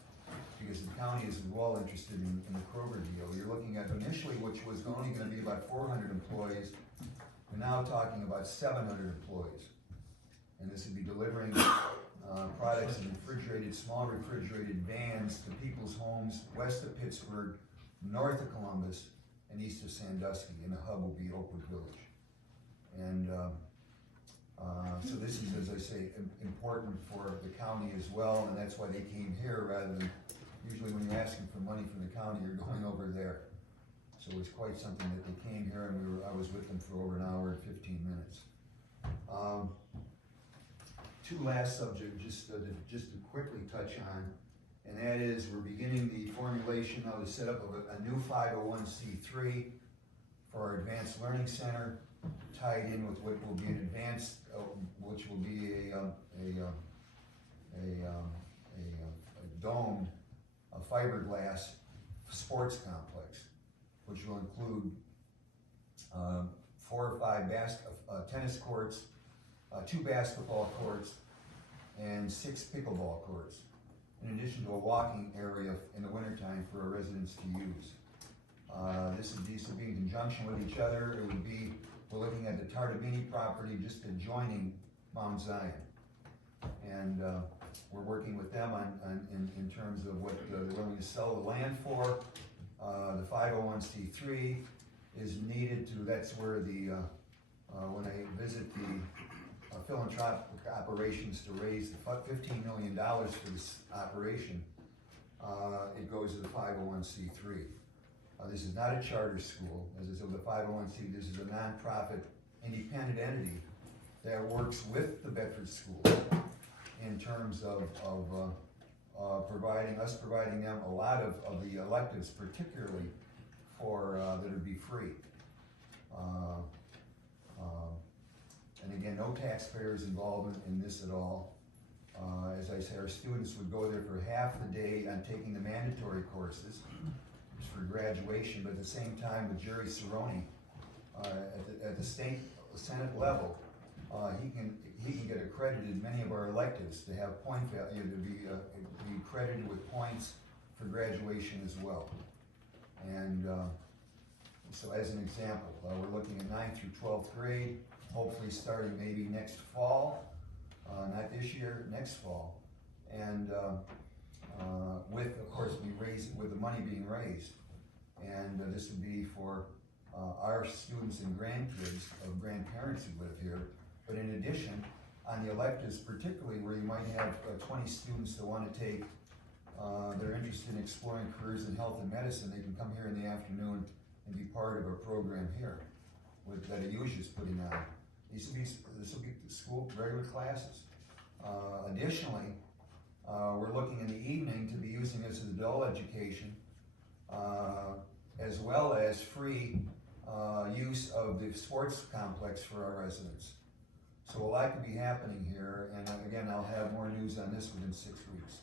because the county is well interested in the Kroger deal. You're looking at initially, which was only going to be about 400 employees. We're now talking about 700 employees. And this would be delivering products in small refrigerated vans to people's homes west of Pittsburgh, north of Columbus, and east of Sandusky, and the hub will be Oakwood Village. And so this is, as I say, important for the county as well, and that's why they came here rather than, usually when you're asking for money from the county, you're going over there. So it's quite something that they came here, and I was with them for over an hour and 15 minutes. Two last subjects just to quickly touch on, and that is we're beginning the formulation of the setup of a new 501c3 for our Advanced Learning Center, tied in with what will be an advanced, which will be a domed, fiberglass sports complex, which will include 4 or 5 tennis courts, 2 basketball courts, and 6 pickleball courts, in addition to a walking area in the wintertime for our residents to use. These will be in conjunction with each other. We're looking at the Tartamini property just adjoining Mount Zion. And we're working with them in terms of what they're willing to sell the land for. The 501c3 is needed that's where when I visit the philanthropic operations to raise the $15 million for this operation, it goes to the 501c3. This is not a charter school. As I said, with the 501c, this is a nonprofit independent entity that works with the Bedford School in terms of providing them a lot of the electives, particularly for that would be free. And again, no taxpayers involved in this at all. As I say, our students would go there for half the day on taking the mandatory courses for graduation, but at the same time with Jerry Cerrone at the state Senate level, he can get accredited many of our electives to have point value, to be credited with points for graduation as well. And so as an example, we're looking at 9th through 12th grade, hopefully starting maybe next fall, not this year, next fall. And with, of course, with the money being raised. And this would be for our students and grandkids of grandparents who live here. But in addition, on the electives, particularly where you might have 20 students that want to take, they're interested in exploring careers in health and medicine, they can come here in the afternoon and be part of a program here that AUSA is putting on. This will be school regular classes. Additionally, we're looking in the evening to be using this as adult education, as well as free use of the sports complex for our residents. So a lot could be happening here, and again, I'll have more news on this within 6 weeks.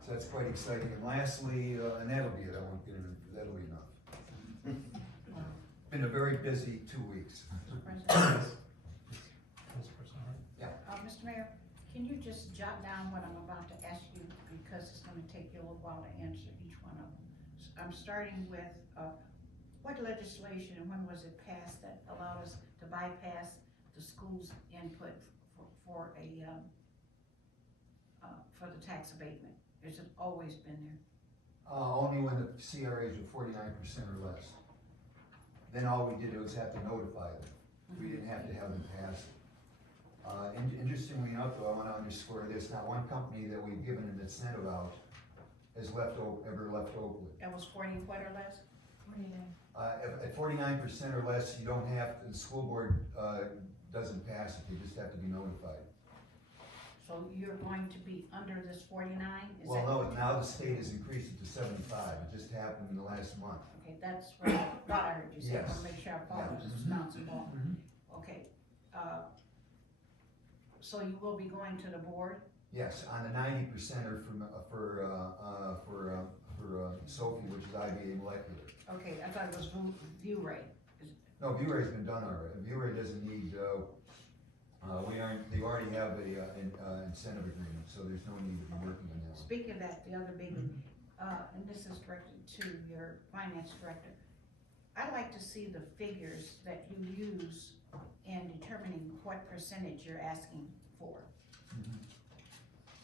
So that's quite exciting. And lastly, and that'll be it, I won't get into it, that'll be enough. Been a very busy 2 weeks. Yeah. Mr. Mayor, can you just jot down what I'm about to ask you, because it's gonna take you a little while to answer each one of them. I'm starting with, what legislation and when was it passed that allowed us to bypass the school's input for the tax abatement? Has it always been there? Only when the CRAs were 49% or less. Then all we did was have to notify them. We didn't have to have them pass it. Interestingly enough, though, I want to underscore this. Not one company that we've given an incentive out has ever left Oakwood. That was 40 what or less? 49. At 49% or less, you don't have to, the school board doesn't pass it. You just have to be notified. So you're going to be under this 49? Is Well, that- no, now the state has increased it to 75, it just happened in the last month. Okay, that's what I thought I heard you say, I Yes. wanna make sure I follow Yeah. this responsible. Okay, so you will be going to the board? Yes, on the 90%er for Sophie, which is IBA molecular. Okay, I thought it was view rate. No, Blu-ray's been done already, Blu-ray doesn't need, they already have an incentive agreement, so there's no need to be working on that one. Speaking of that, the other big, and this is directed to your finance director, I'd like to see the figures that you use in determining what percentage you're asking for.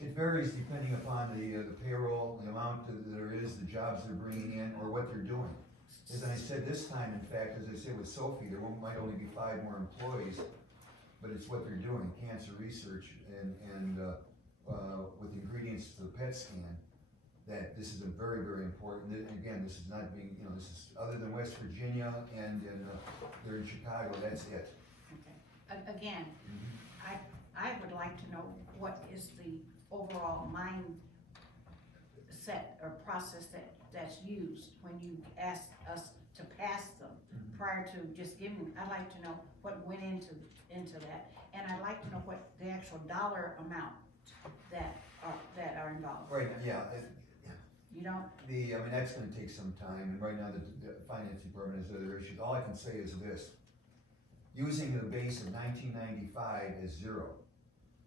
It varies depending upon the payroll, the amount that there is, the jobs they're bringing in, or what they're doing. As I said this time, in fact, as I said with Sophie, there might only be 5 more employees, but it's what they're doing, cancer research and with ingredients to the PET scan, that this is a very, very important, and again, this is not being, this is, other than West Virginia and they're in Chicago, that's it. Okay. Again, I would like to know what is the overall mindset or process that's used when you ask us to pass them prior to just giving. I'd like to know what went into that, and I'd like to know what the actual dollar amount that are involved. Right, yeah. You don't? That's gonna take some time, and right now the finance department has other issues. All I can say is this: using the base of 1995 as zero.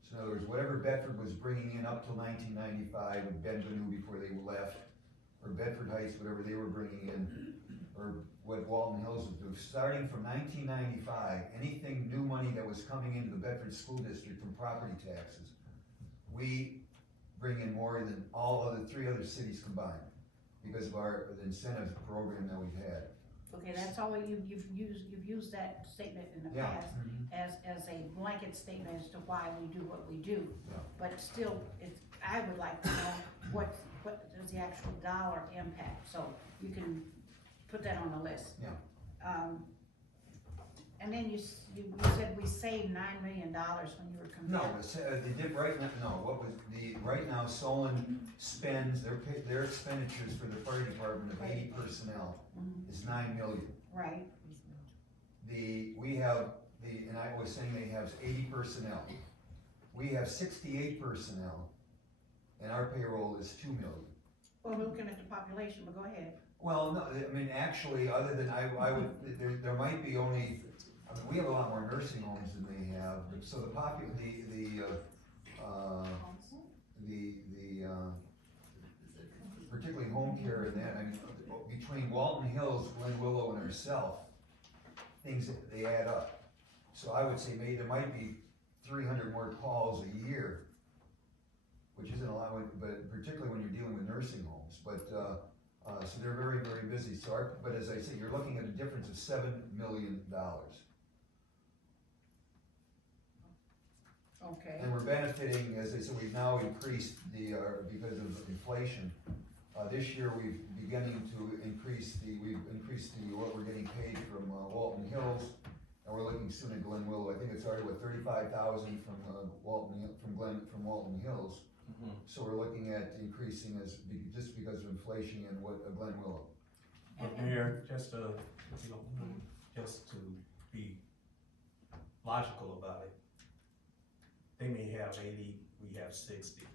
So in other words, whatever Bedford was bringing in up till 1995, with Benvenue before they left, or Bedford Heights, whatever they were bringing in, or what Walton Hills was doing, starting from 1995, anything new money that was coming into the Bedford School District from property taxes, we bring in more than all 3 other cities combined, because of the incentive program that we've had. Okay, that's all you've used that statement in the Yeah. past as a blanket statement as to why we do what we do. Yeah. But still, I would like to know what is the actual dollar impact, so you can put that on the list. Yeah. And then you said we saved $9 million when you were No, comparing. they did right now, right now Solon spends, their expenditures for the fire department of 80 personnel is $9 million. Right. And I was saying they have 80 personnel. We have 68 personnel, and our payroll is $2 million. Well, we're looking at the population, but go ahead. Well, no, actually, other than I would, there might be only, we have a lot more nursing homes than they have, so particularly home care and that, between Walton Hills, Glen Willow, and ourselves, they add up. So I would say maybe there might be 300 more calls a year, which isn't a lot, but particularly when you're dealing with nursing homes, so they're very, very busy. But as I say, you're looking at a difference of $7 million. Okay. And we're benefiting, as I said, we've now increased because of inflation. This year we've beginning to increase what we're getting paid from Walton Hills, and we're looking soon at Glen Willow. I think it's already $35,000 from Walton Hills. So we're looking at increasing just because of inflation and Glen Willow. But Mayor, just to be logical about it, they may have 80, we have 60,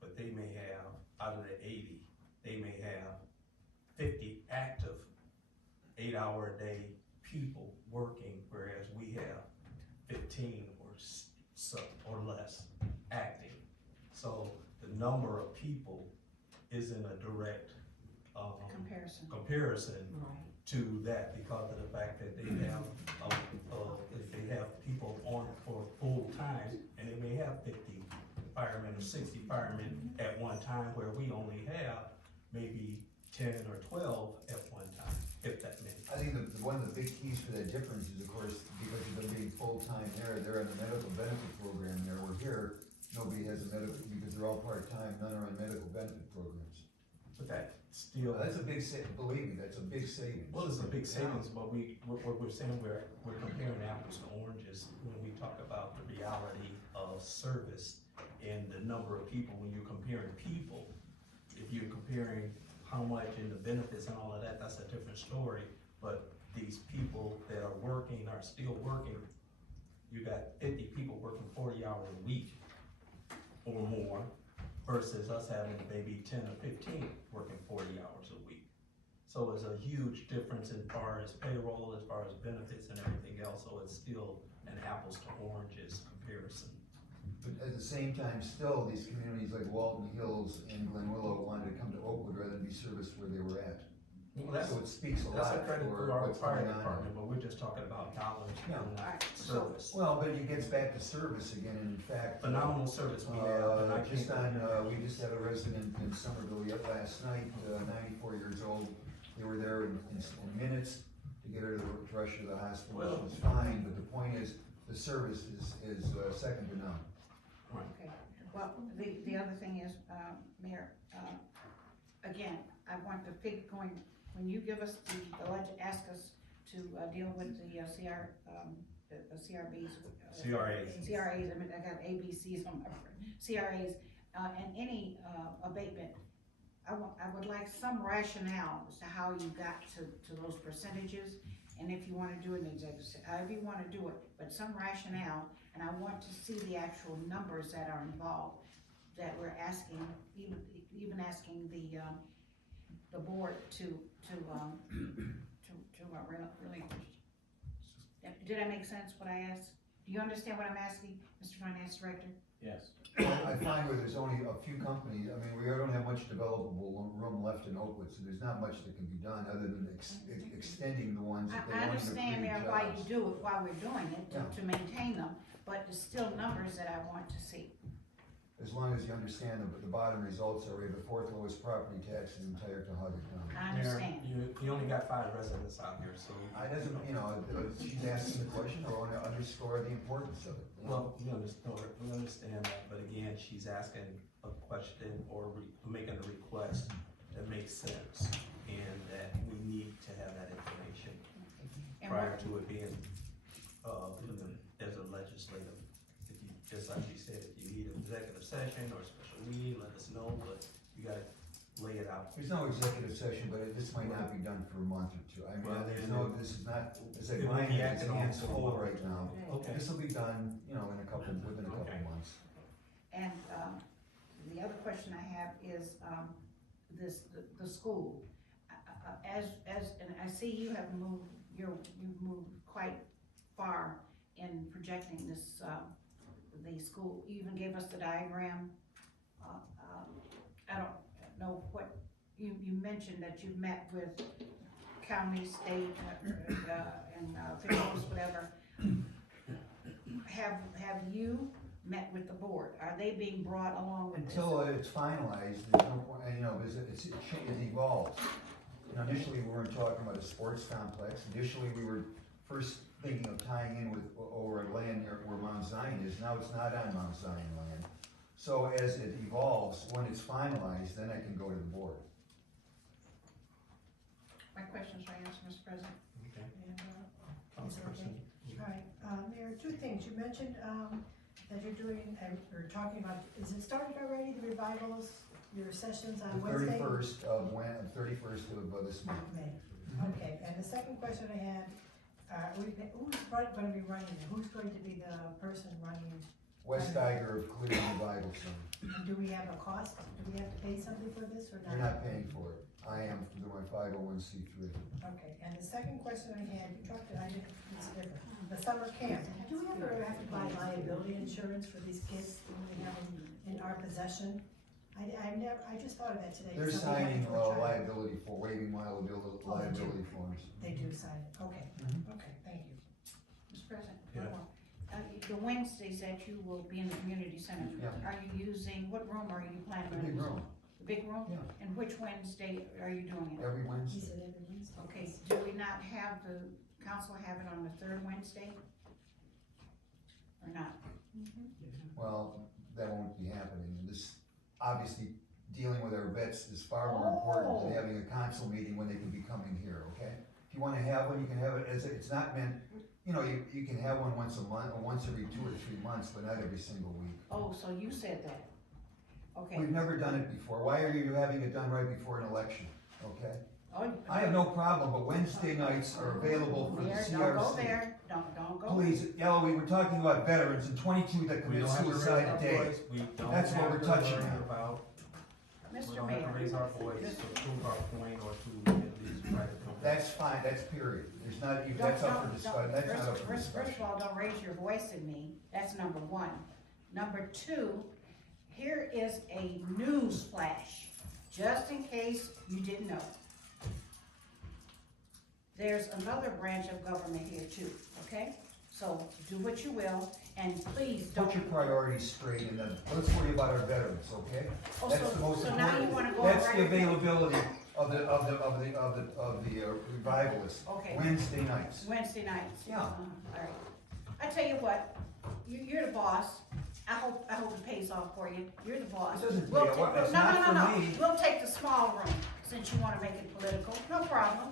but they may have, out of the 80, they may have 50 active 8-hour-a-day people working, whereas we have 15 or less acting. So the number of people isn't a direct comparison to that, because of the fact that they have people on for full time, and they may have 50 firemen or 60 firemen at one time, where we only have maybe 10 or 12 at one time, if that many. I think one of the big keys for that difference is, of course, because of them being full-time there, they're in the medical benefit program there. We're here, nobody has a medical, because they're all part-time, none are on medical benefit programs. But that still. That's a big believe me, that's a big savings. Well, it's a big savings, but what we're saying, we're comparing apples to oranges when we talk about the reality of service in number of people, when you're comparing people, if you're comparing how much and the benefits and all of that, that's a different story. But these people that are working are still working. You got 50 people working 40 hours a week or more versus us having maybe 10 or 15 working 40 hours a week. So it's a huge difference as far as payroll, as far as benefits and everything else. So it's still an apples to oranges comparison. But at the same time, still, these communities like Walton Hills and Glen Willow wanted to come to Oakwood rather than be serviced where they were at. Well, that's, So it speaks a that's lot a credit for for our what's fire going on. department, but we're just talking about dollars, Yeah. not service. Well, but it gets back to service again, and in fact. Phenomenal service we have, and I Just can't. we just had a resident in Somerville yet last night, 94 years old. They were there in minutes to get her to rush her to the hospital. Well- She was fine, but the point is, the service is second to none. Okay, well, the other thing is, Mayor, again, I want the fig going, when you give us ask us to deal with the the CRBs. CRAs. CRAs, I mean, I got ABCs on my, CRAs, and any abatement, I would like some rationale as to how you got to those percentages, and if you wanna do an executive, however you wanna do it, but some rationale, and I want to see the actual numbers that are involved, that we're asking, even asking the board to relinquish. Did I make sense what I asked? Do you understand what I'm asking, Mr. Finance Director? Yes. I find where there's only a few companies, I mean, we don't have much developable room left in Oakwood, so there's not much that can be done other than extending the ones that they I want to understand, create Mayor, why you jobs. do it, why we're doing it, Yeah. to maintain them, but there's still numbers that I want to see. As long as you understand the bottom results are, we have the fourth lowest property tax in the entire Cohasset County. I Mayor, understand. you only got 5 residents out here, so. I doesn't, she's asking the question, I wanna underscore the importance of it. Well, we understand that, but again, she's asking a question or making a request that makes sense, and that we need to have that information And prior what- to it being, as a legislative. If you, just like she said, if you need an executive session or a special meeting, let us know, but you gotta lay it out. There's no executive session, but this might not be done for a month or two. I mean, Well, there's then no, this is not, it's like it mine would be has its acted on hands for a full month. right now. Okay. This will be done, within a couple Okay. months. And, the other question I have is, the school. And I see you have moved, you've moved quite far in projecting this, the school. You even gave us the diagram. I don't know what, you mentioned that you've met with county, state, and officials, whatever. Have you met with the board? Are they being brought along with this? Until it's finalized, there's no point, because it evolves. Initially, we weren't talking about a sports complex. Initially, we were first thinking of tying in with, over land near where Mount Zion is. Now it's not on Mount Zion land. So as it evolves, when it's finalized, then I can go to the board. My questions are answered, Mr. President. Okay. And, Councilperson. all right, there are two things. You mentioned, that you're doing, or talking about, is it started already, the revivals, your sessions on The Wednesday? 31st of this month. May. Okay, and the second question I had, who's going to be running it? Who's going to be the person running? West Steiger of Cleveland Revival Center. Do we have a cost? Do we have to pay something for this or not? You're not paying for it. I am through my 501c3. Okay, and the second question I had, you talked, it's different, the summer camp. Do we ever have to buy liability insurance for these kids when we have them in our possession? I just thought of that today. They're Somebody had signing it to a child. liability for waiving liability forms. They do sign it, okay, Mhm. okay, thank you. Mr. President, Yeah. one more. The Wednesdays that you will be in the community center, Yeah. are you using, what room are you planning The on big using? room, The big room? yeah, And which Wednesday are you doing it? every He Wednesday. said every Wednesday. Okay, do we not have the council have it on the third Wednesday? Or not? Well, that won't be happening. This, obviously, dealing with our vets is far more important than having a council meeting when they can be coming here, okay? If you wanna have one, you can have it, it's not meant, you can have one once a month, or once every 2 or 3 months, but not every single week. Oh, so you said that? Okay. We've never done it before. Why are you having it done right before an election, okay? Oh, I have no problem, but Wednesday nights are available for the Mayor, CRC. don't go there, don't go. Please, Yellow, we were talking about veterans and 22 that We commit don't have to raise suicide our a day. voice, we don't That's what have we're to touching worry on. about. We Mr. don't have to Mayor, raise our voice to prove our point or to at least try to convince. That's fine, that's period. There's not, that's up for discussion, that's not up for First discussion. of all, don't raise your voice at me, that's number one. Number two, here is a news flash, just in case you didn't know. There's another branch of government here too, okay? So do what you will, and please don't. Put your priorities straight and then let's worry about our veterans, okay? Oh, That's the most so now you important. wanna go That's right the ahead. availability of the revivalists. Okay. Wednesday nights. Wednesday nights. Yeah. All right. I tell you what, you're the boss. I hope it pays off for you. You're the boss. It doesn't We'll pay off. ta- It's no, not no, for no, no. me. We'll take the small room since you wanna make it political. No problem.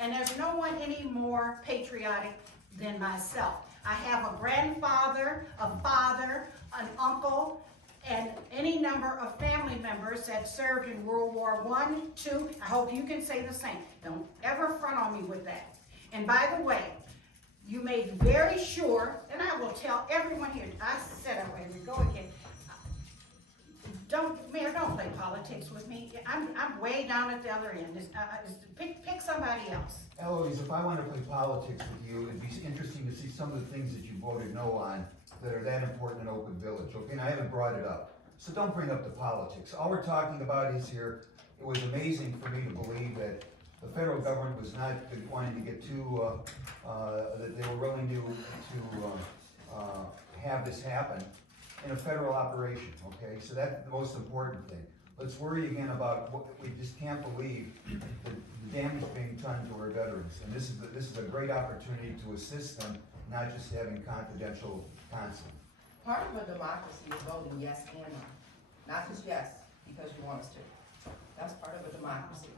And there's no one any more patriotic than myself. I have a grandfather, a father, an uncle, and any number of family members that served in World War I, II. I hope you can say the same. Don't ever front on me with that. And by the way, you made very sure, and I will tell everyone here, I said it, here we go again. Mayor, don't play politics with me. I'm way down at the other end. Pick somebody else. Eloise, if I wanted to play politics with you, it'd be interesting to see some of the things that you voted no on that are that important in Oakwood Village, okay? And I haven't brought it up. So don't bring up the politics. All we're talking about is here, it was amazing for me to believe that the federal government was not wanting to get too, that they were willing to have this happen in a federal operation, okay? So that's the most important thing. Let's worry again about what, we just can't believe the damage being done to our veterans. And this is a great opportunity to assist them, not just having confidential counsel. Part of a democracy is voting yes and no, not just yes because you want us to. That's part of a democracy.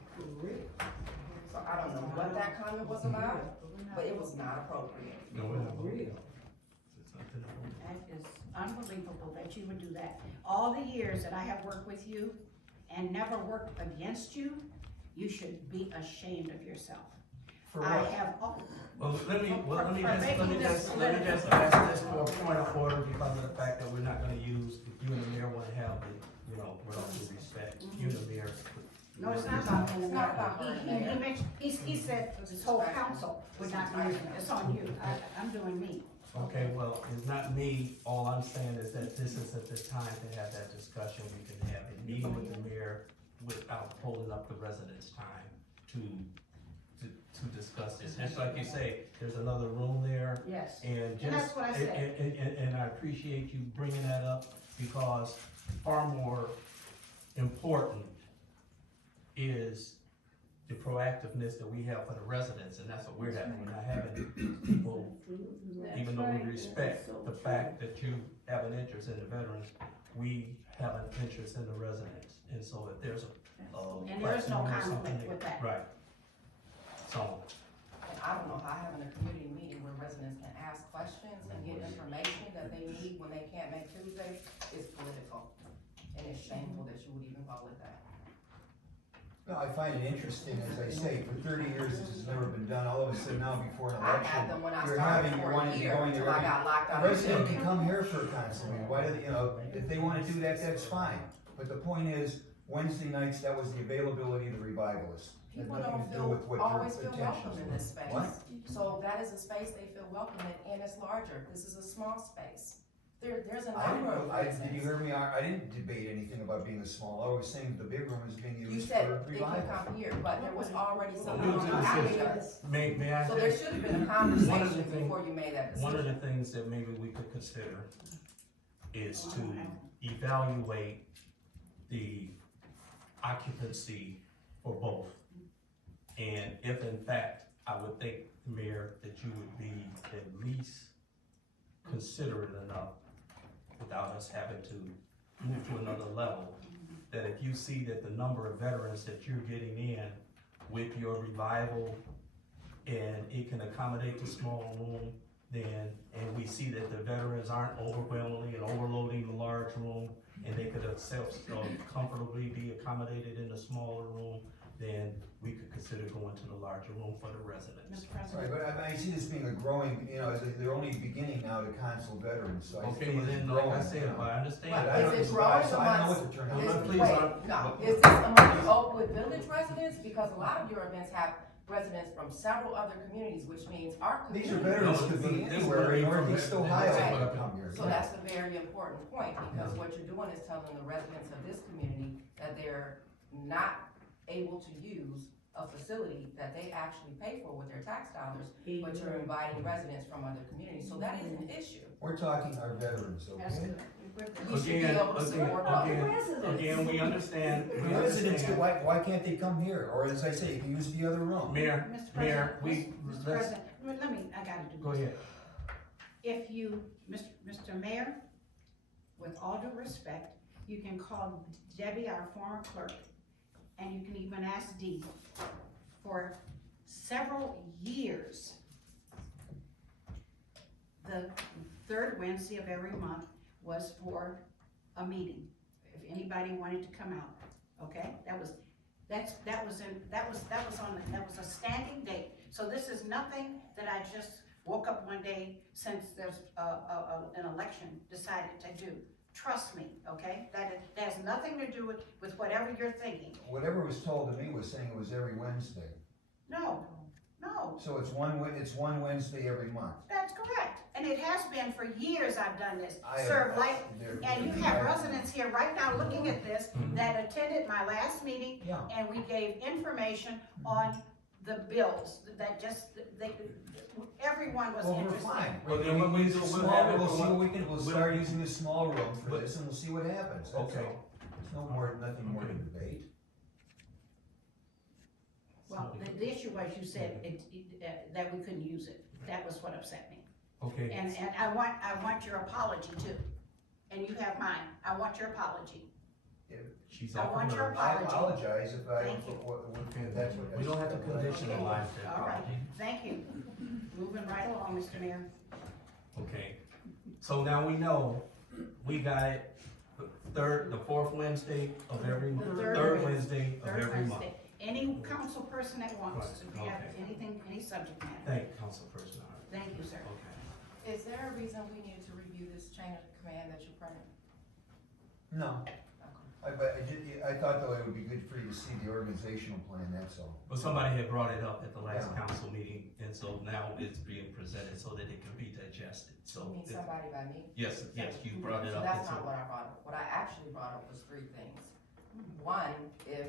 So I don't know what that comment was about, but it was not appropriate. No, we're not voting. It's not the vote. That is unbelievable that you would do that. All the years that I have worked with you and never worked against you, you should be ashamed of yourself. For I what? have, Well, let me making this just political. ask this for a point of order because of the fact that we're not gonna use, if you and the mayor wanna have it, you know, with all due respect, you and the mayor. No, it's not about him. It's not about her, He Mayor. mentioned, he said this whole council would not be using it. It's on you. I'm doing me. Okay, well, it's not me, all I'm saying is that this isn't the time to have that discussion, we can have a meeting with the mayor without holding up the residents' time to discuss this. Just like you say, there's another room there, Yes. and just. And that's what I said. And I appreciate you bringing that up, because far more important is the proactiveness that we have for the residents, and that's what we're having. We're not having people, even though we respect the fact that you have an interest in the veterans, we have an interest in the residents. And so if there's a And there is no platform or something conflict with that. Right. So, And I don't know how having a community meeting where residents can ask questions and get information that they need when they can't make Tuesday is political. And it's shameful that you would even call it that. No, I find it interesting, as I say, for 30 years this has never been done. All of a sudden now before an I election, had them when I you're started having, you're for a wanting to year go in until there. I got locked out A of the resident building. can come here for a council meeting. Why do they, if they wanna do that, that's fine. But the point is, Wednesday nights, that was the availability of the revivalists. Had People nothing don't to do with what always your feel intentions welcome in were. this space. What? So that is a space they feel welcome in, and it's larger. This is a small space. There's a I number of didn't, did you reasons. hear me? I didn't debate anything about being a small. I was saying the big room is being You used said for they can revival. come here, but there was already Due something to on the the system. agenda. may I? So there should have been a One of the conversation things- before you made that One of decision. the things that maybe we could consider is to evaluate the occupancy for both. And if in fact, I would think, Mayor, that you would be at least considerate enough, without us having to move to another level, that if you see that the number of veterans that you're getting in with your revival, and it can accommodate the small room, then, and we see that the veterans aren't overwhelmingly and overloading the large room, and they could comfortably be accommodated in the smaller room, then we could consider going to the larger room for the residents. Mr. Right, President, but I see this being a growing, they're only beginning now to console veterans, so I Okay, think it's then, growing. like I said, I understand. But I don't- Is it growing so I don't know amongst, what the turnout is, is. Please, wait, no, is this among Oakwood Village residents? Because a lot of your events have residents from several other communities, which means our These are community. veterans No, could be this anywhere would be in from Northeast the- Ohio Right. that come here. So that's a very important point, because what you're doing is telling the residents of this community that they're not able to use a facility that they actually pay for with their tax dollars, but you're inviting residents from other communities, so that is an issue. We're talking our veterans, that's okay? good. You should be able to support them. Again, we understand, we Residents, understand. why can't they come here? Or as I say, you can use the other room. Mayor, Mr. Mayor, President, we, Mr. let's, President, let me, I gotta do this. go ahead. If you, Mr. Mayor, with all due respect, you can call Debbie, our former clerk, and you can even ask Dee. For several years, the third Wednesday of every month was for a meeting. If anybody wanted to come out, okay? That was a standing date. So this is nothing that I just woke up one day since there's an election decided to do. Trust me, okay? That has nothing to do with whatever you're thinking. Whatever was told to me was saying it was every Wednesday. No. So it's one Wednesday every month. That's correct. And it has been for years I've done this. I have- Serve life. there- And you have residents here right now looking at this that attended my last meeting, Yeah. and we gave information on the bills that everyone was Well, we're interested. fine. Well, then what we do, we'll have it We'll for see one- what we can, we'll start using this small room for But- this and we'll see what happens. That's Okay. all. There's nothing more to debate. Well, the issue was you said that we couldn't use it. That was what upset me. Okay. And I want your apology too. And you have mine. I want your apology. She's I off want the your nerve. I apology. apologize if I, Thank you. if that's what. We don't have to conditionalize that All right, apology. thank you. Moving right along, Mr. Mayor. Okay, so now we know, we got it, the fourth Wednesday of every month, The third Wednesday of Third every month. Wednesday. Any council person that wants to Right, have okay. anything, any subject matter. Thank you, Councilperson Hart. Thank you, sir. Okay. Is there a reason we need to review this chain of command that you printed? No. I thought though it would be good for you to see the organizational plan, that's all. But somebody had brought it up at the last Yeah. council meeting, and so now it's being presented so that it can be digested, so. You mean it- somebody by me? Yes, you brought it So up. that's and not so- what I brought up. What I actually brought up was three things. One, if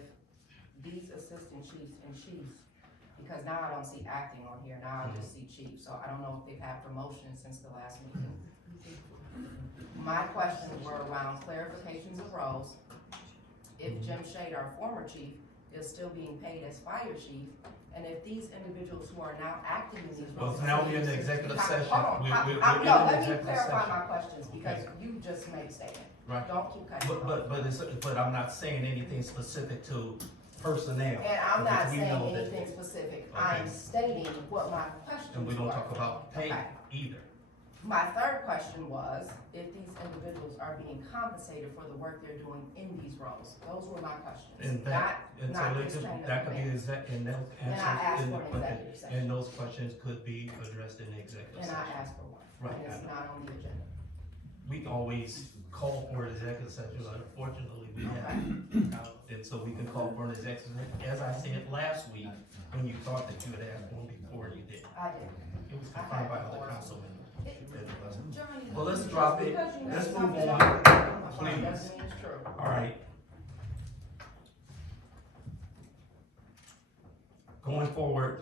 these assistant chiefs and chiefs, because now I don't see acting on here, now I just see chiefs, so I don't know if they've had promotions since the last meeting. My questions were around clarifications of roles. If Jim Shade, our former chief, is still being paid as fire chief, and if these individuals who are now acting in these roles. Well, now we're in the executive session. Hold on, We're in no, the let me executive clarify session. my questions, because you just made a statement. Right. Don't keep cutting. me off. But I'm not saying anything specific to personnel. And I'm not because we saying know that- anything specific, I'm Okay. stating what my questions were. And we don't talk about pay Okay. either. My third question was, if these individuals are being compensated for the work they're doing in these roles, those were my questions. And that, and so not they this could, chain of that could be command. and those And I asked answers, for an executive session. and those questions could be addressed in the executive And session. I asked for one, Right. and it's not on the agenda. We can always call for an executive session, unfortunately, we haven't. And so we can call for an executive, as I said last week, when you thought that you had asked one before, you did. I did. It was I confirmed by had other before. councilmen. Johnny, Well, let's just drop it. because you know Let's move something on. doesn't Please. mean it's true. All right. Going forward,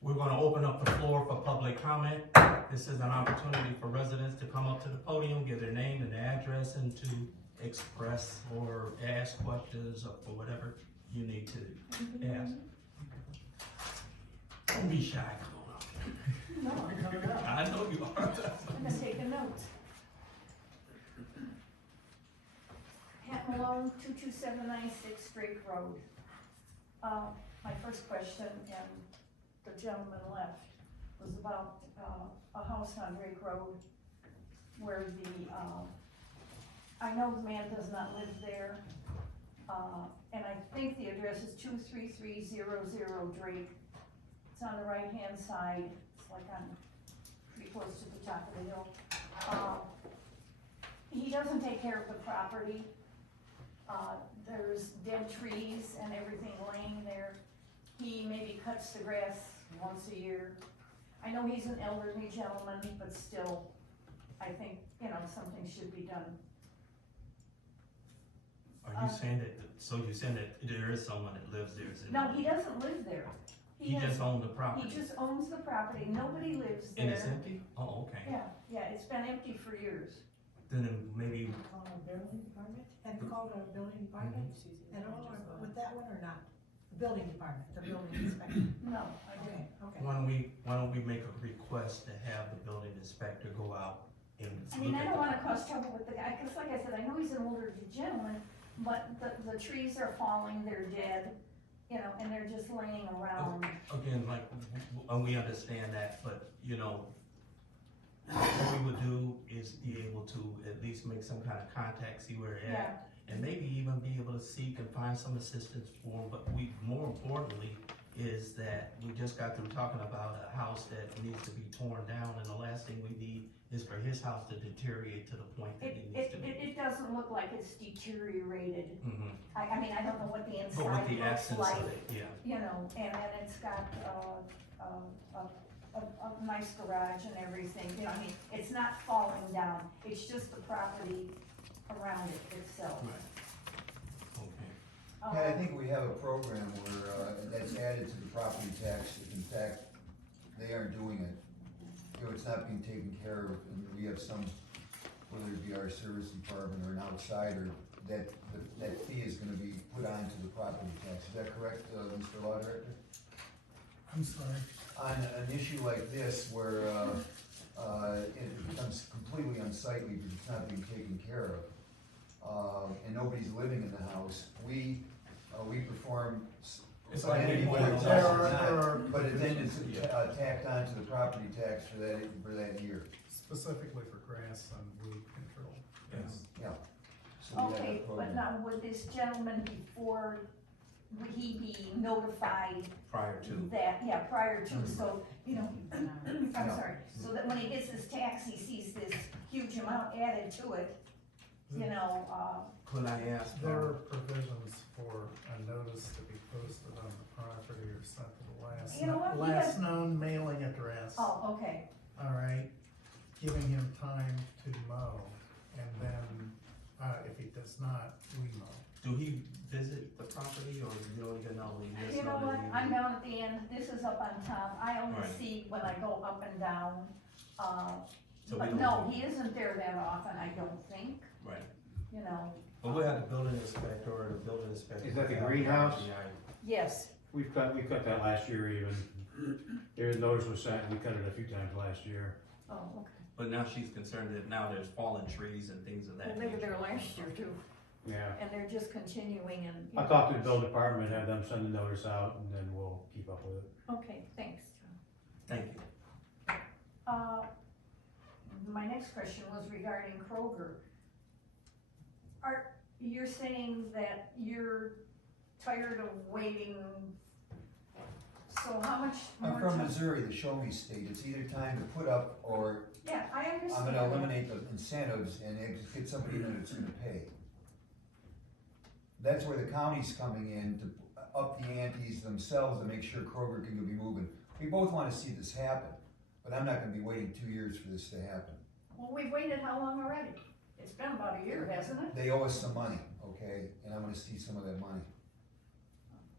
we're gonna open up the floor for public comment. This is an opportunity for residents to come up to the podium, give their name and their address, and to express or ask questions or for whatever you need to ask. Don't be shy, come on up. I know you are. I'm gonna take a note. Pat Malone, 22796 Drake Road. My first question, and the gentleman left, was about, a house on Drake Road where I know the man does not live there, and I think the address is 23300 Drake. It's on the right-hand side, it's like on, pretty close to the top of the hill. He doesn't take care of the property. There's dead trees and everything laying there. He maybe cuts the grass once a year. I know he's an elderly gentleman, but still, I think, something should be done. Are you saying that, so you're saying that there is someone that lives there? Is it- No, he doesn't live there. He just owns the property? He just owns the property, nobody lives there. And it's empty? Oh, okay. Yeah, it's been empty for years. Then maybe, Call a building department? Have you called a building department at all, or with that one or not? The building department, the building inspector? No, I didn't. Okay. why don't we make a request to have the building inspector go out and I mean, look I at don't the- wanna cause trouble with the guy, cause like I said, I know he's an older gentleman, but the trees are falling, they're dead, and they're just laying around. Again, like, we understand that, but, what we would do is be able to at least make some kind of contact, see where they're at, and maybe even be able to seek and find some assistance for them, but more importantly, is that we just got through talking about a house that needs to be torn down, and the last thing we need is for his house to deteriorate to the point that it needs to be. It doesn't look like it's deteriorated. Mhm. I mean, I don't know what the But with inside the looks absence like, of it, yeah. And then it's got, a nice garage and everything, I mean, it's not falling down, it's just the property around it itself. Right. Okay. Yeah, I think we have a program where, that's added to the property tax, if in fact, they aren't doing it. It's not being taken care of, and we have some, whether it be our service department or an outsider, that fee is gonna be put onto the property tax. Is that correct, Mr. Law Director? I'm sorry. On an issue like this where, it becomes completely unsightly because it's not being taken care of, and nobody's living in the house, we perform. It's like any any more one of tax those. or not, but it then is tacked onto the property tax for that year. Specifically for grass and weed control. Yes. Yeah. So we have a Okay, but program. now, would this gentleman would he be notified Prior to. that, prior to, so, I'm sorry, so that when he gets his tax, he sees this huge amount added to it, Could I ask? There are provisions for a notice to be posted on the property or sent to the You know what? He last has- known mailing address. Oh, okay, All right, giving him time to mow, and then, if he does not, we mow. Do he visit the property, or you don't even know? He just you know that what, he- I'm down at the end, this is up on top, I only Right. see when I go up and down, So we but don't no, know. he isn't there that often, I don't think, Right. But we'll have the building inspector or the building inspector. Is that the greenhouse? Yes, We cut that last year even. Their notice was sent, and we cut it a few times last year. oh, okay, But now she's concerned that now there's fallen trees and things of that well, they were nature. there last year too, Yeah. and they're just continuing and. I talked to the building department, have them send the notice out, and then we'll keep up with it. Okay, thanks, John. Thank you. My next question was regarding Kroger. You're saying that you're tired of waiting, so how much more I'm from time? Missouri, the show me state. It's either time to put up or Yeah, I I'm understand. gonna eliminate the incentives and get somebody in that's gonna pay. That's where the county's coming in to up the antes themselves to make sure Kroger can be moving. We both wanna see this happen, but I'm not gonna be waiting 2 years for this to happen. Well, we've waited how long already? It's been about a year, hasn't it? They owe us some money, okay, and I wanna see some of that money.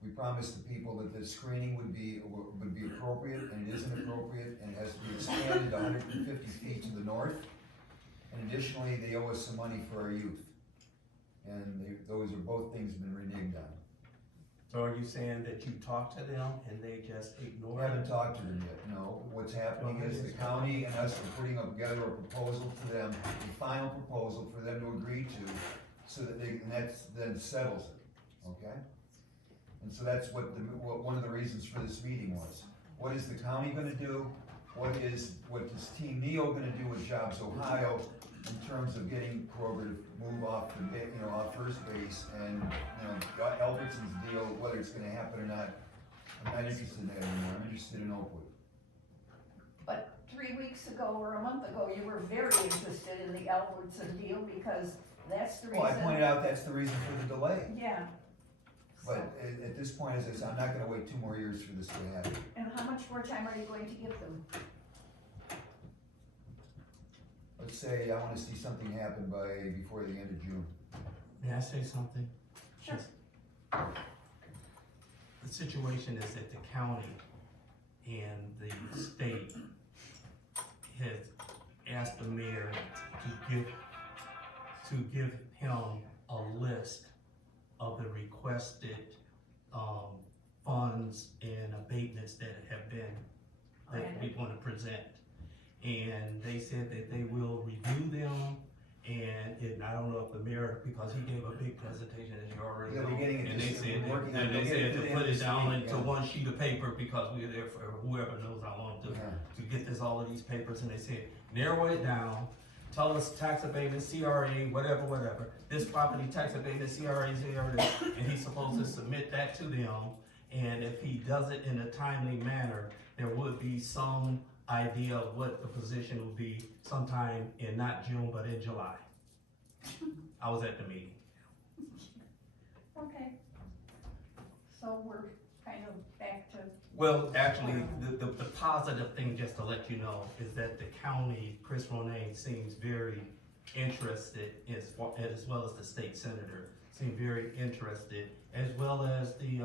We promised the people that the screening would be appropriate, and it isn't appropriate, and it has to be expanded 150 feet to the north. And additionally, they owe us some money for our youth. And those are both things been reneged on. So are you saying that you talked to them and they just We ignored haven't it? talked to them yet, no. What's happening is the county and us are putting together a proposal to them, a final proposal for them to agree to, so that and that then settles it, okay? And so that's what one of the reasons for this meeting was. What is the county gonna do? what is Team Neo gonna do with Jobs Ohio in terms of getting Kroger to move off off first base, and, Albertson's deal, whether it's gonna happen or not, I'm not interested in that anymore, I'm interested in Oakwood. But 3 weeks ago or a month ago, you were very interested in the Albertson deal because that's the reason. Well, I pointed out that's the reason for the delay, Yeah, but at this point, as I said, I'm not gonna wait 2 more years for this to happen. and how much more time are you going to give them? Let's say I wanna see something happen before the end of June. May I say something? Sure. The situation is that the county and the state has asked the mayor to give him a list of the requested, funds and abatements that we wanna present. And they said that they will review them, and I don't know if the mayor, because he gave a big presentation, as you already Yeah, know. we're getting it And this- they said, we're working on and they getting said it to to the put end it of down this week, into yeah. one sheet of paper, because we're there for whoever knows how long Yeah. to get all of these papers, and they said, narrow it down, tell us tax abatement, CRA, whatever, this property tax abatement, CRA, and he's supposed to submit that to them, and if he does it in a timely manner, there would be some idea of what the position will be sometime in not June, but in July. I was at the meeting. Okay. So we're kind of back to. Well, actually, the positive thing, just to let you know, is that the county, Chris Ronayne, seems very interested, as well as the state senator, seem very interested, as well as the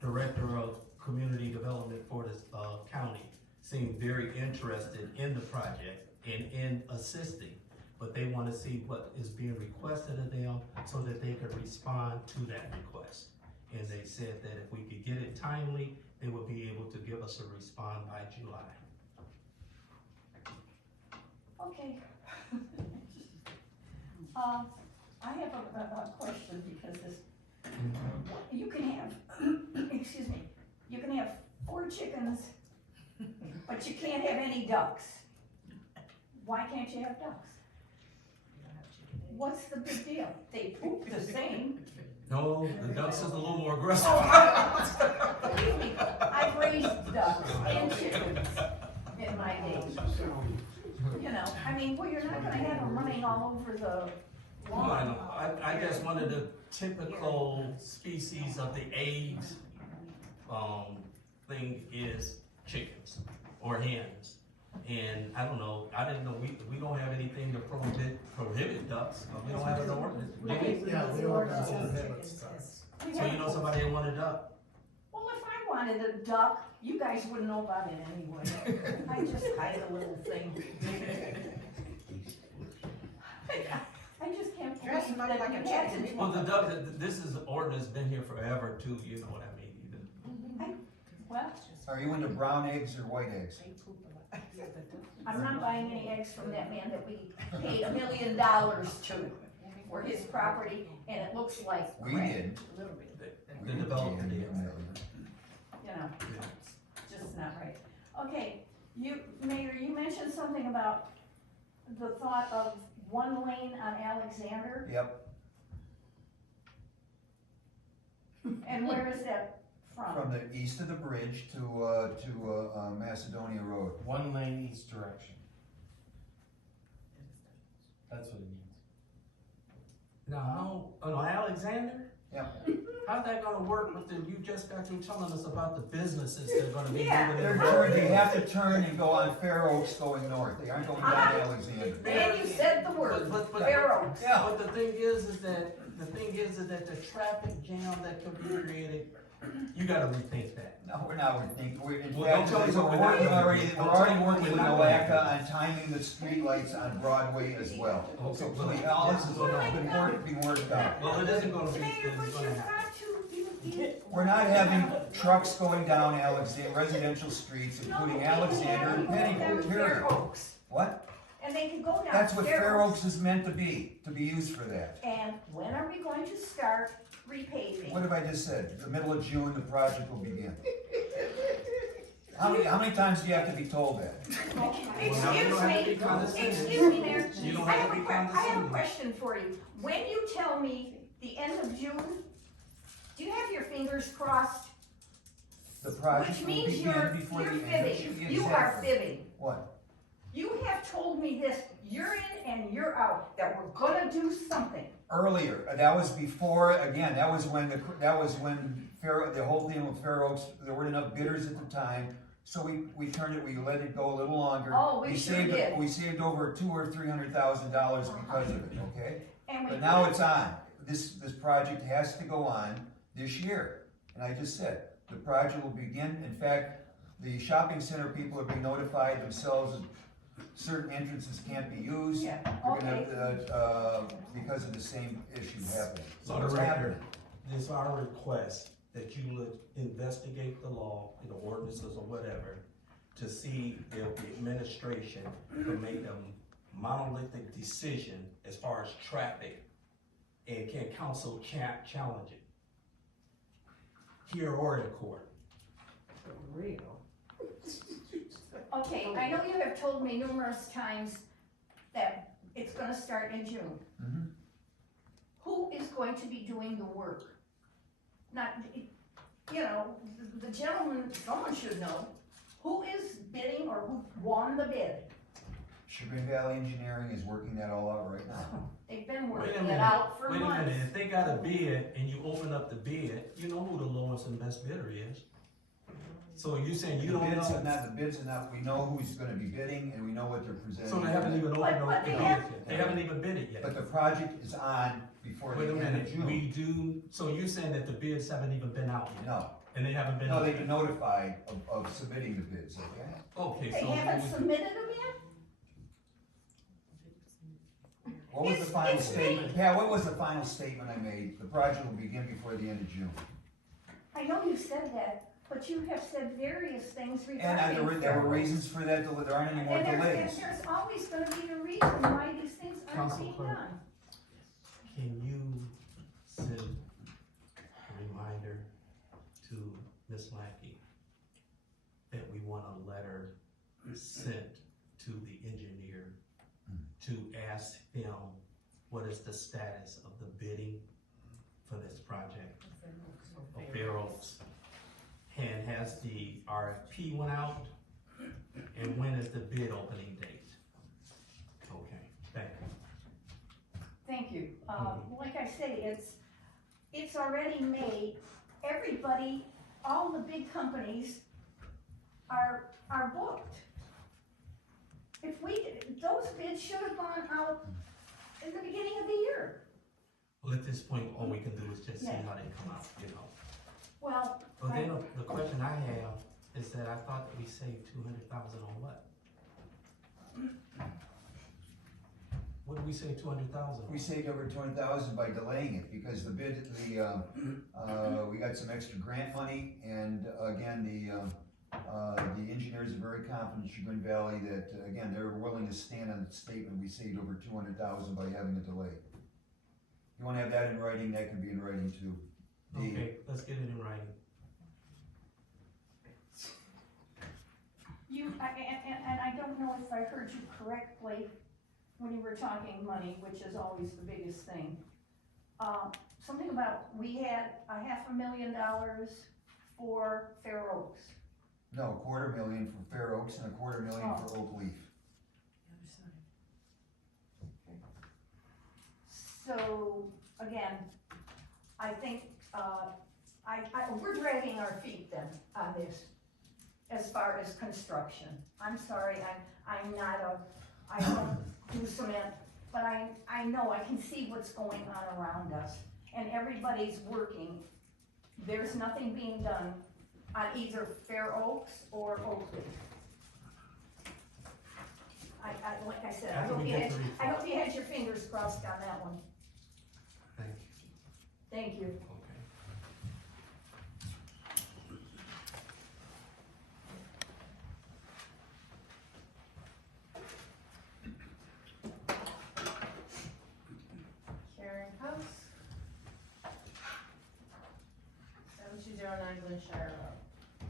director of community development for this county, seem very interested in the project and in assisting. But they want to see what is being requested of them so that they could respond to that request. And they said that if we could get it timely, they would be able to give us a response by July. Okay. I have a question because you can have, excuse me, you can have 4 chickens, but you can't have any ducks. Why can't you have ducks? What's the big deal? They poop the same. No, the ducks is a little more aggressive. Believe me, I've raised ducks and chickens in my days. I mean, well, you're not gonna have them running all over the lawn. I guess one of the typical species of the AIDS thing is chickens or hens. And I don't know, I didn't know, we don't have anything to prohibit ducks, we don't have an ordinance. Yeah, the ordinance prohibits ducks. So you know somebody that want a duck? Well, if I wanted a duck, you guys wouldn't know about it anyway. I just hide a little thing. I just can't Dress believe them up that like you a had chicken. to. Well, the duck, this is an ordinance been here forever too, you know what I mean? Well, Are you into brown eggs or white eggs? I'm not buying any eggs from that man that we paid $1 million to for his property, and it looks like We crap. didn't. The developer did. Just not right. Okay, Mayor, you mentioned something about the thought of 1 lane on Alexander, Yep, and where is that from? from the east of the bridge to Macedonia Road. 1 lane each direction. That's what it means. Now, on Alexander? Yep. How's that gonna work with you just got through telling us about the businesses that are gonna be Yeah. moving They're in the turn, they road? have to turn and go on Fair Oaks going north, they aren't going down Alexander. And you said the word, But- Fair Oaks. Yeah. But the thing is that the traffic jam that could be created, you gotta rethink that. No, we're not, we're in Well, fact, don't tell me what we're we're working not already, doing. we're Don't already tell me working what with we're not NOACA on timing the streetlights on Broadway as well. Okay, So, but- all this is being worked out. Well, it isn't gonna be, Mayor, it's but gonna you've happen. got to, We're not having trucks going down residential streets, including Alexander and Pennywood, Fair period. Oaks, What? and they can go down. That's what Fair Oaks is meant to be used for that. And when are we going to start repaving? What have I just said? The middle of June, the project will begin. How many times do you have to be told that? Excuse me, Mayor, You don't I have have to be I have a condescending. question for you. When you tell me the end of June, do you have your fingers crossed? The project Which will means begin you're before the end of fibbing. June. You are Exactly. fibbing. What? You have told me this, you're in and you're out, that we're gonna do something. Earlier, that was before, again, that was when the whole thing with Fair Oaks, there weren't enough bidders at the time, so we turned it, we let it go a little longer. Oh, we sure saved did. We saved over $200,000 or $300,000 because of it, okay? And we But now it's on. This project has to go on this year. And I just said, the project will begin, in fact, the shopping center people are being notified themselves that certain entrances can't be used. Yeah, We're okay. gonna, because of the same issue happening. So the it's record, happening. it's our request that you would investigate the law, the ordinances or whatever, to see if the administration can make a monolithic decision as far as traffic, and can council challenge it? Here or in court. Okay, I know you have told me numerous times that it's gonna start in June. Mhm. Who is going to be doing the work? Not, you know, the gentleman, someone should know, who is bidding or who won the bid? Chagrin Valley Engineering is working that all out right now. They've been Wait a working it minute, out for wait a months. minute, if they got a bid and you open up the bid, you know who the lowest and best bidder is. So you saying you don't know? The bids are not, we know who's gonna be bidding and we know what they're presenting. So they haven't even opened But the they bid have- yet, they haven't even bid it yet. But the project is on before Wait the a end of minute, June. we do, so you're saying that the bids haven't even been out yet? No, And they haven't been? no, out they've yet? been notified of submitting the bids, okay? Okay, They so. haven't submitted them yet? What was the It's- final it's statement? Pat, what was the final statement I made? The project will begin before the end of June. I know you said that, but you have said various things And regarding. there were reasons for that, there aren't any more And delays. there's always gonna be a reason why these things aren't Council being Clerk. done. Can you send a reminder to Ms. Lackey that we want a letter sent to the engineer to ask him what is the status of the bidding for this project of Fair Oaks? And has the RFP went out? And when is the bid opening date? Okay, thank you. Thank you. Like I say, it's already made. Everybody, all the big companies are booked. If those bids should have gone out in the beginning of the year. Well, at this point, all we can do is just see Yeah. how they come out, you know? Well, But then the question I have is that I thought that we saved 200,000 on what? What did we save 200,000? We saved over 200,000 by delaying it because we got some extra grant money and again, the engineers are very confident in Chagrin Valley that, again, they're willing to stand on the statement, we saved over 200,000 by having a delay. If you wanna have that in writing, that can be in writing too. Okay, let's get it in writing. and I don't know if I heard you correctly when you were talking money, which is always the biggest thing. Something about, we had $500,000 for Fair Oaks. No, $250,000 for Fair Oaks and $250,000 for Oak Leaf. So, again, I think, we're dragging our feet then on this, as far as construction. I'm sorry, I don't do cement, but I know, I can see what's going on around us. And everybody's working. There's nothing being done on either Fair Oaks or Oakwood. Like I said, I After hope we you get had, the I hope you had your fingers crossed on that one. Thank you. Thank you. Okay. Karen House. 7209 Glenshire Road.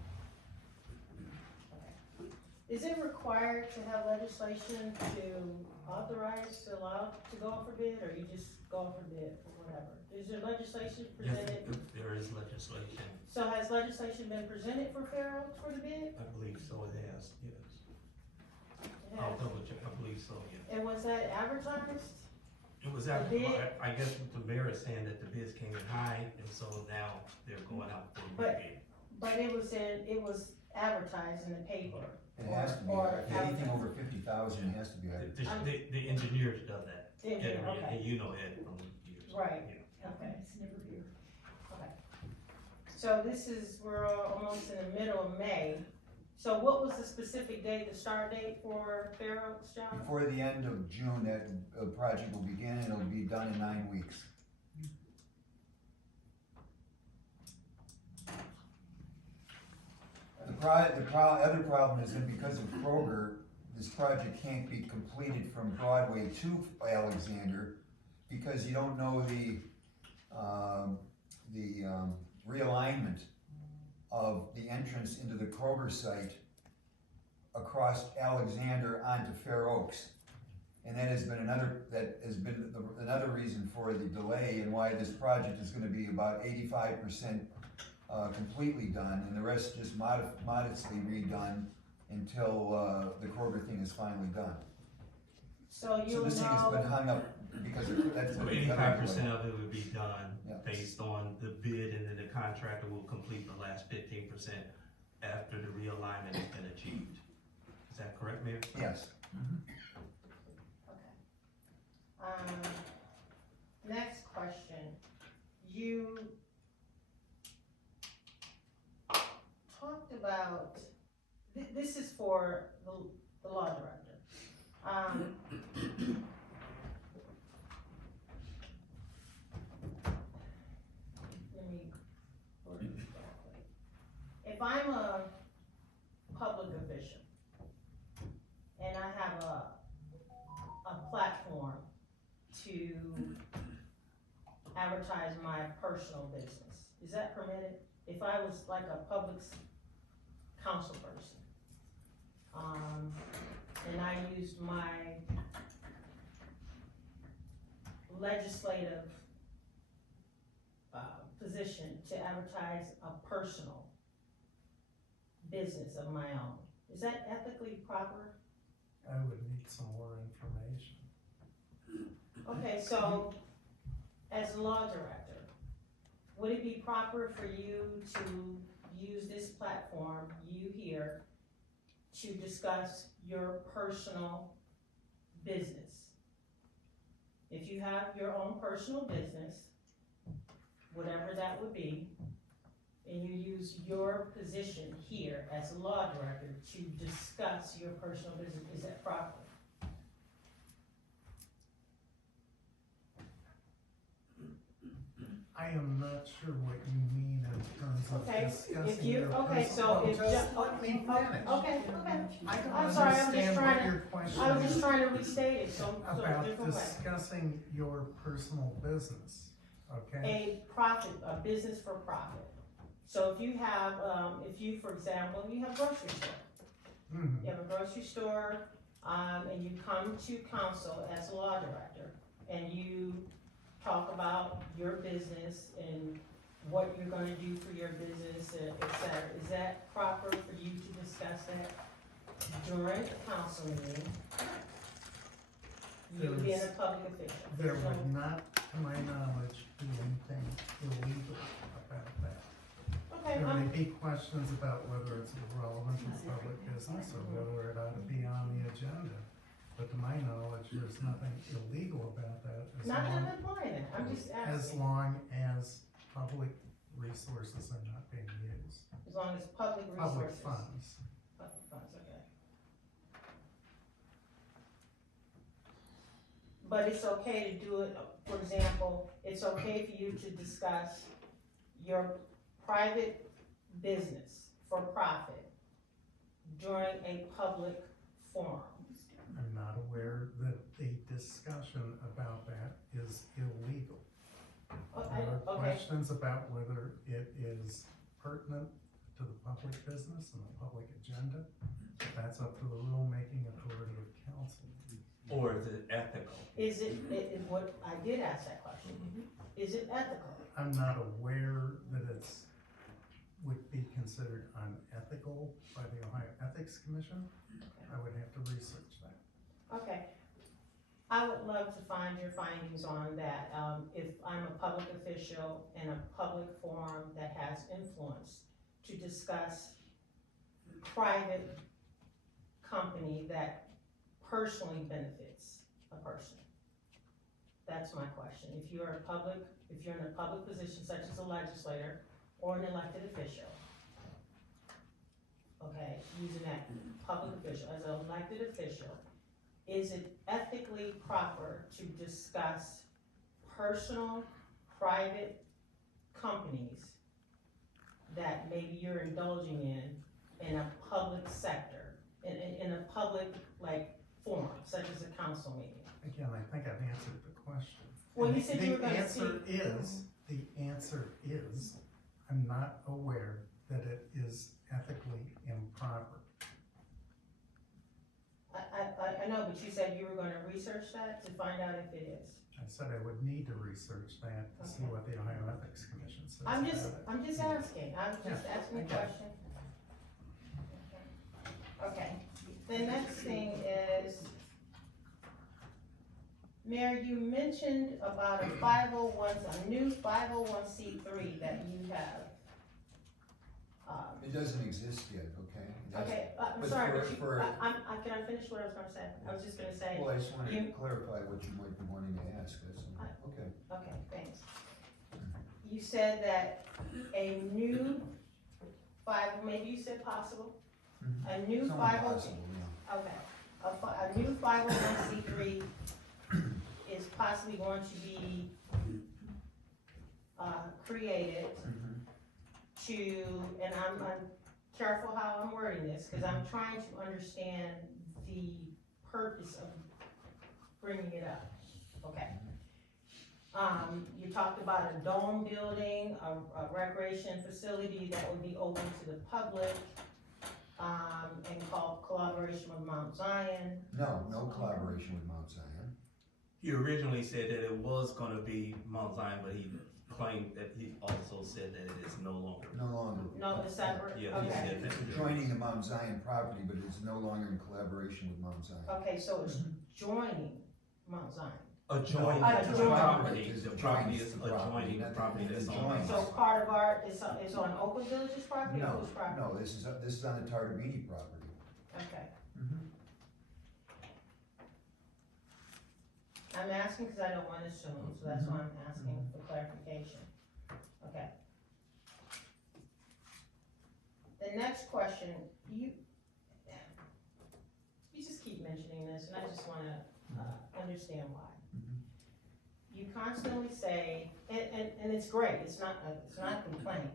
Is it required to have legislation to authorize, to allow to go out for bid, or you just go out for bid or whatever? Is there legislation Yes, presented? there is legislation. So has legislation been presented for Fair Oaks for the bid? I believe so, it has, yes. It I'll has. double check, I believe so, yes. And was that advertised? It was, The bid? I guess what the mayor is saying that the bids came in high, and so now they're going out for a But- bid. But it was advertised in the paper. It has to be, Or anything over 50,000 has to be added. The engineers does that. The engineer, And- okay. And you know Ed from years. Right. Yeah. Okay. Okay. So this is, we're almost in the middle of May. So what was the specific date, the start date for Fair Oaks, John? Before the end of June, that project will begin, and it'll be done in 9 weeks. The other problem is that because of Kroger, this project can't be completed from Broadway to Alexander, because you don't know the realignment of the entrance into the Kroger site across Alexander onto Fair Oaks. And that has been another reason for the delay, and why this project is gonna be about 85% completely done, and the rest just modestly redone until the Kroger thing is finally done. So So you'll this thing has been know, hung up because that's. So 85% of it would be done Yeah. based on the bid, and then the contractor will complete the last 15% after the realignment has been achieved. Is that correct, Mayor? Yes. next question. You talked about, this is for the law director. Let me word it correctly. If I'm a public official and I have a platform to advertise my personal business, is that permitted? If I was like a public council person, and I used my legislative position to advertise a personal business of my own, is that ethically proper? I would need some more information. Okay, so as law director, would it be proper for you to use this platform, you here, to discuss your personal business? If you have your own personal business, whatever that would be, and you use your position here as a law director to discuss your personal business, is that proper? I am not sure what you mean in terms of Okay, discussing if you, your okay, personal- so if. Just let me finish. Okay, I don't I'm sorry, I'm just understand trying what to, your question I was just is trying to restate it, so a about different way. discussing your personal business, okay? A profit, a business for profit. So if you have, for example, you have a grocery store. Mhm. You have a grocery store, and you come to council as a law director, and you talk about your business and what you're gonna do for your business, et cetera. Is that proper for you to discuss that during a council meeting? You being a public official. There So- would not, to my knowledge, be anything illegal about that. Okay, There may be questions about whether it's relevant to public business or whether it ought to be on the agenda. But to my knowledge, there's nothing illegal about that not that I'm implying it, I'm just as asking, long as public resources are not being used. as long as public Public resources. funds. Public funds, okay. But it's okay to do it, for example, it's okay for you to discuss your private business for profit during a public forum. I'm not aware that a discussion about that is illegal. There are Okay, questions about whether it is pertinent to the public business and the public agenda. That's up to the rulemaking authority of council. Or is it ethical? Is it what, I did ask that question. Is it ethical? I'm not aware that it's, would be considered unethical by the Ohio Ethics Commission. I would have to research that. Okay. I would love to find your findings on that. If I'm a public official in a public forum that has influence to discuss private company that personally benefits a person. That's my question. If you're in a public position such as a legislator or an elected official, okay, using that public official, as an elected official, is it ethically proper to discuss personal, private companies that maybe you're indulging in a public sector, in a public, like, forum, such as a council meeting? Again, I think I've answered the question. Well, you said you were gonna see. The answer is, I'm not aware that it is ethically improper. I know, but you said you were gonna research that to find out if it is. I said I would need to research that to see what the Ohio Ethics Commission says I'm about just it. asking, I'm just Yeah, asking I a get it. question. Okay, the next thing is, Mayor, you mentioned about a new 501c3 that you have. It doesn't exist yet, okay? That's- Okay, I'm but sorry, for- but for- can I finish what I was gonna say? I was just gonna say. Well, I just wanted to you- clarify what you might be wanting to ask, that's all. Okay. Okay, thanks. You said that a new maybe you said possible? A new Somewhat 50, possible, yeah. okay, a new 501c3 is possibly going to be, created to, and I'm careful how I'm wording this, cause I'm trying to understand the purpose of bringing it up, okay? You talked about a dome building, a recreation facility that would be open to the public, and called collaboration with Mount Zion. No collaboration with Mount Zion. He originally said that it was gonna be Mount Zion, but he claimed that he also said that it is no longer. No longer. No, it's separate, Yeah, he okay. said that. Joining the Mount Zion property, but it's no longer in collaboration with Mount Zion. Okay, so it's joining Mount Zion. Adjoining No, the adjoining. property, It's the property is adjoining the property, adjoining the not- property that's on. adjoining. So part of is on Oakwood Village's property or No, whose property? no, this is on the Tartabini property. Okay. I'm asking because I don't want to assume, so that's why I'm asking for clarification. Okay. The next question, you just keep mentioning this, and I just want to understand why. You constantly say, and it's great, it's not a complaint,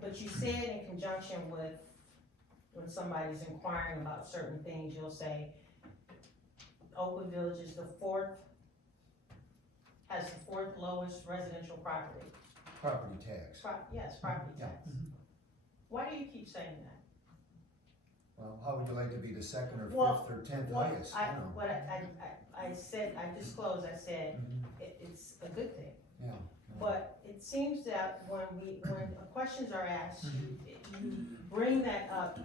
but you say it in conjunction with when somebody's inquiring about certain things, you'll say, Oakwood Village is has the fourth lowest residential property. Property tax. Yes, property Yeah. tax. Why do you keep saying that? Well, how would you like to be the second or Well, fifth or 10th What highest? I, You know. what I said, I disclosed, I said, it's a good thing. Yeah. But it seems that when questions are asked, you bring that up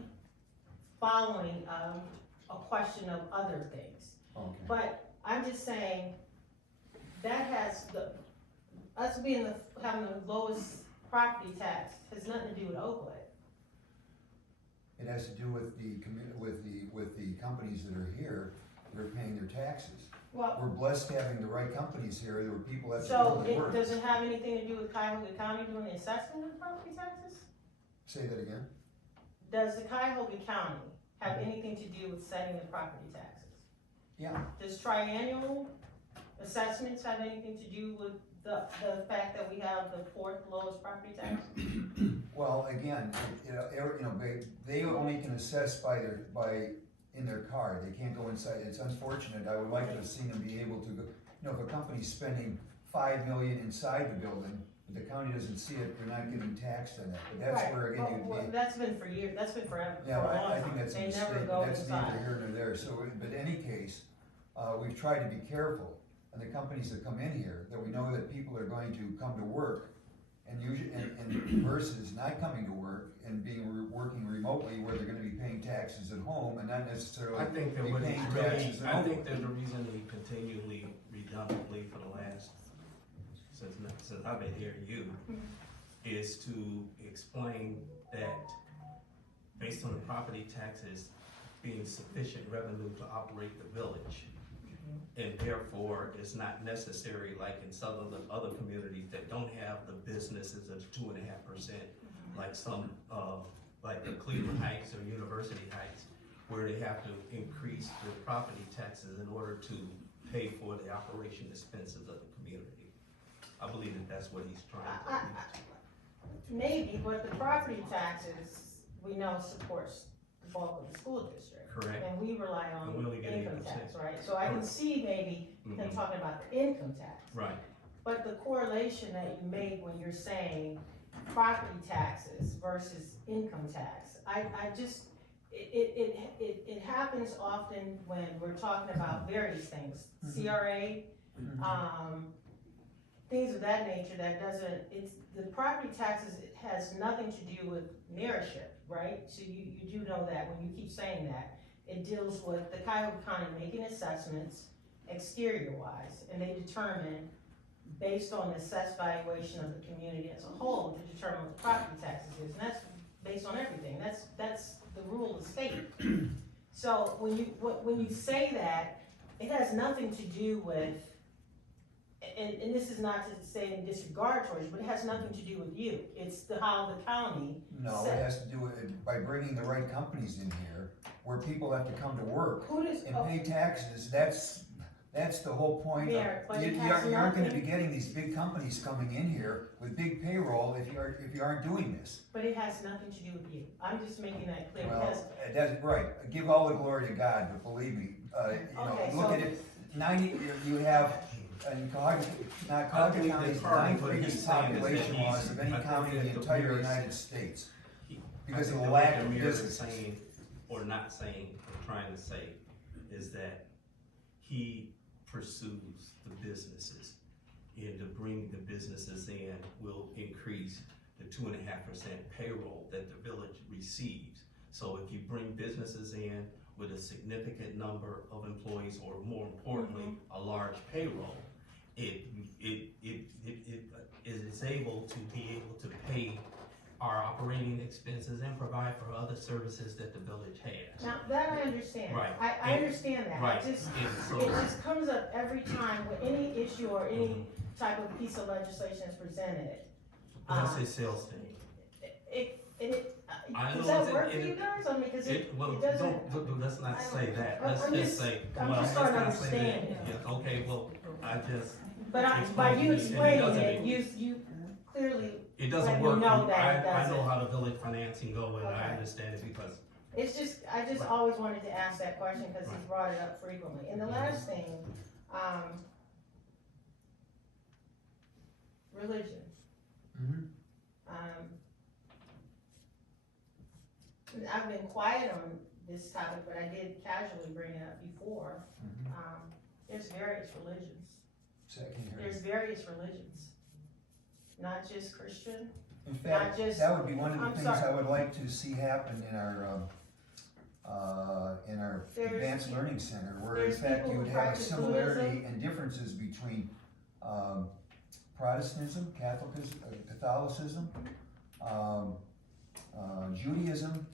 following, a question of other things. Okay. But I'm just saying, that has us having the lowest property tax has nothing to do with Oakwood. It has to do with the companies that are here, that are paying their taxes. Well, We're blessed having the right companies here, there were people that so really work. does it have anything to do with Cuyahoga County doing the assessment of property taxes? Say that again? Does the Cuyahoga County have anything to do with setting the property taxes? Yeah. Does triennial assessments have anything to do with the fact that we have the fourth lowest property tax? Well, again, they only can assess in their car, they can't go inside, it's unfortunate, I would like to have seen them be able to go, if a company's spending $5 million inside the building, If the county doesn't see it, they're not getting taxed on that, but that's Right. where again Well, you'd be. that's been for years, that's been forever, for a Yeah, long I time. think that's a They mistake, never but go that's neither inside. here nor there, so, but in any case, we've tried to be careful, and the companies that come in here, that we know that people are going to come to work, and usually, and versus not coming to work, and working remotely, where they're gonna be paying taxes at home, and not necessarily I think that be what paying he's really, taxes at I home. think that the reason he continually, redundantly for the last, since I've been hearing you, is to explain that based on the property taxes being sufficient revenue to operate the village, and therefore it's not necessary like in some of the other communities that don't have the businesses of 2.5%, like some, like the Cleveland Heights or University Heights, where they have to increase their property taxes in order to pay for the operation expenses of the community. I believe that that's what he's trying to do. Maybe, but the property taxes, we know supports the bulk of the school district. Correct. And we rely on And we only get income 8%. tax, right? So I can Correct. see maybe him Mhm. talking about the income tax. Right. But the correlation that you made when you're saying property taxes versus income tax, I just, it happens often when we're talking about various things, CRA, things of that nature that doesn't, it's, the property taxes, it has nothing to do with mayorship, right? So you do know that when you keep saying that. It deals with the Cuyahoga County making assessments exterior wise, and they determine, based on the assessed valuation of the community as a whole, to determine what the property taxes is, and that's based on everything, that's the rule of the state. So when you say that, it has nothing to do with, and this is not to say in disregard towards you, but it has nothing to do with you, it's how the county. No, it has to do with, by bringing the right companies in here, where people have to come to work Who does, and pay taxes, that's the whole point of, Mayor, but it you has aren't gonna nothing- be getting these big companies coming in here with big payroll if you aren't doing this. But it has nothing to do with you, I'm just making that clear, Well, because, that's right, give all the glory to God, but believe me, Okay, look so- at it, you have, in Cuyahoga I believe County, that the part of ninth what he's biggest saying is that population he's- loss of any I think county in that the the entire mayor's- United States. I Because think of the that lack what of the mayor is business. saying, or not saying, or trying to say, is that he pursues the businesses, and to bring the businesses in will increase the 2.5% payroll that the village receives. So if you bring businesses in with a significant number of employees, or more importantly, a large payroll, it is able to pay our operating expenses and provide for other services that the village has. now, that I understand. Right. I understand that, Right. it just, And so- it just comes up every time with any issue or any type of piece of legislation is presented. That's his sales thing. I Does know that it's- work for you guys? I mean, cause Well, it doesn't. let's not say that, I'm let's just- just say, I'm well, just let's starting to not say that. understand it. Yeah, okay, well, I just. But by you explaining it, you clearly, It doesn't let me work, know that it I know doesn't. how the village financing go, and I Okay. understand it because, it's just, I just always wanted to ask that question, cause he's brought it up frequently. And the last thing, religion. I've been quiet on this topic, but I did casually bring it up before. There's various religions. Second here. There's various religions, not just Christian. In fact, just- that would be one of the I'm things sorry. I would like to see happen in our There's advanced peop- learning center, where in there's fact people you who would have a practice similarity Buddhism. and differences between Protestantism, Catholicism, Judaism,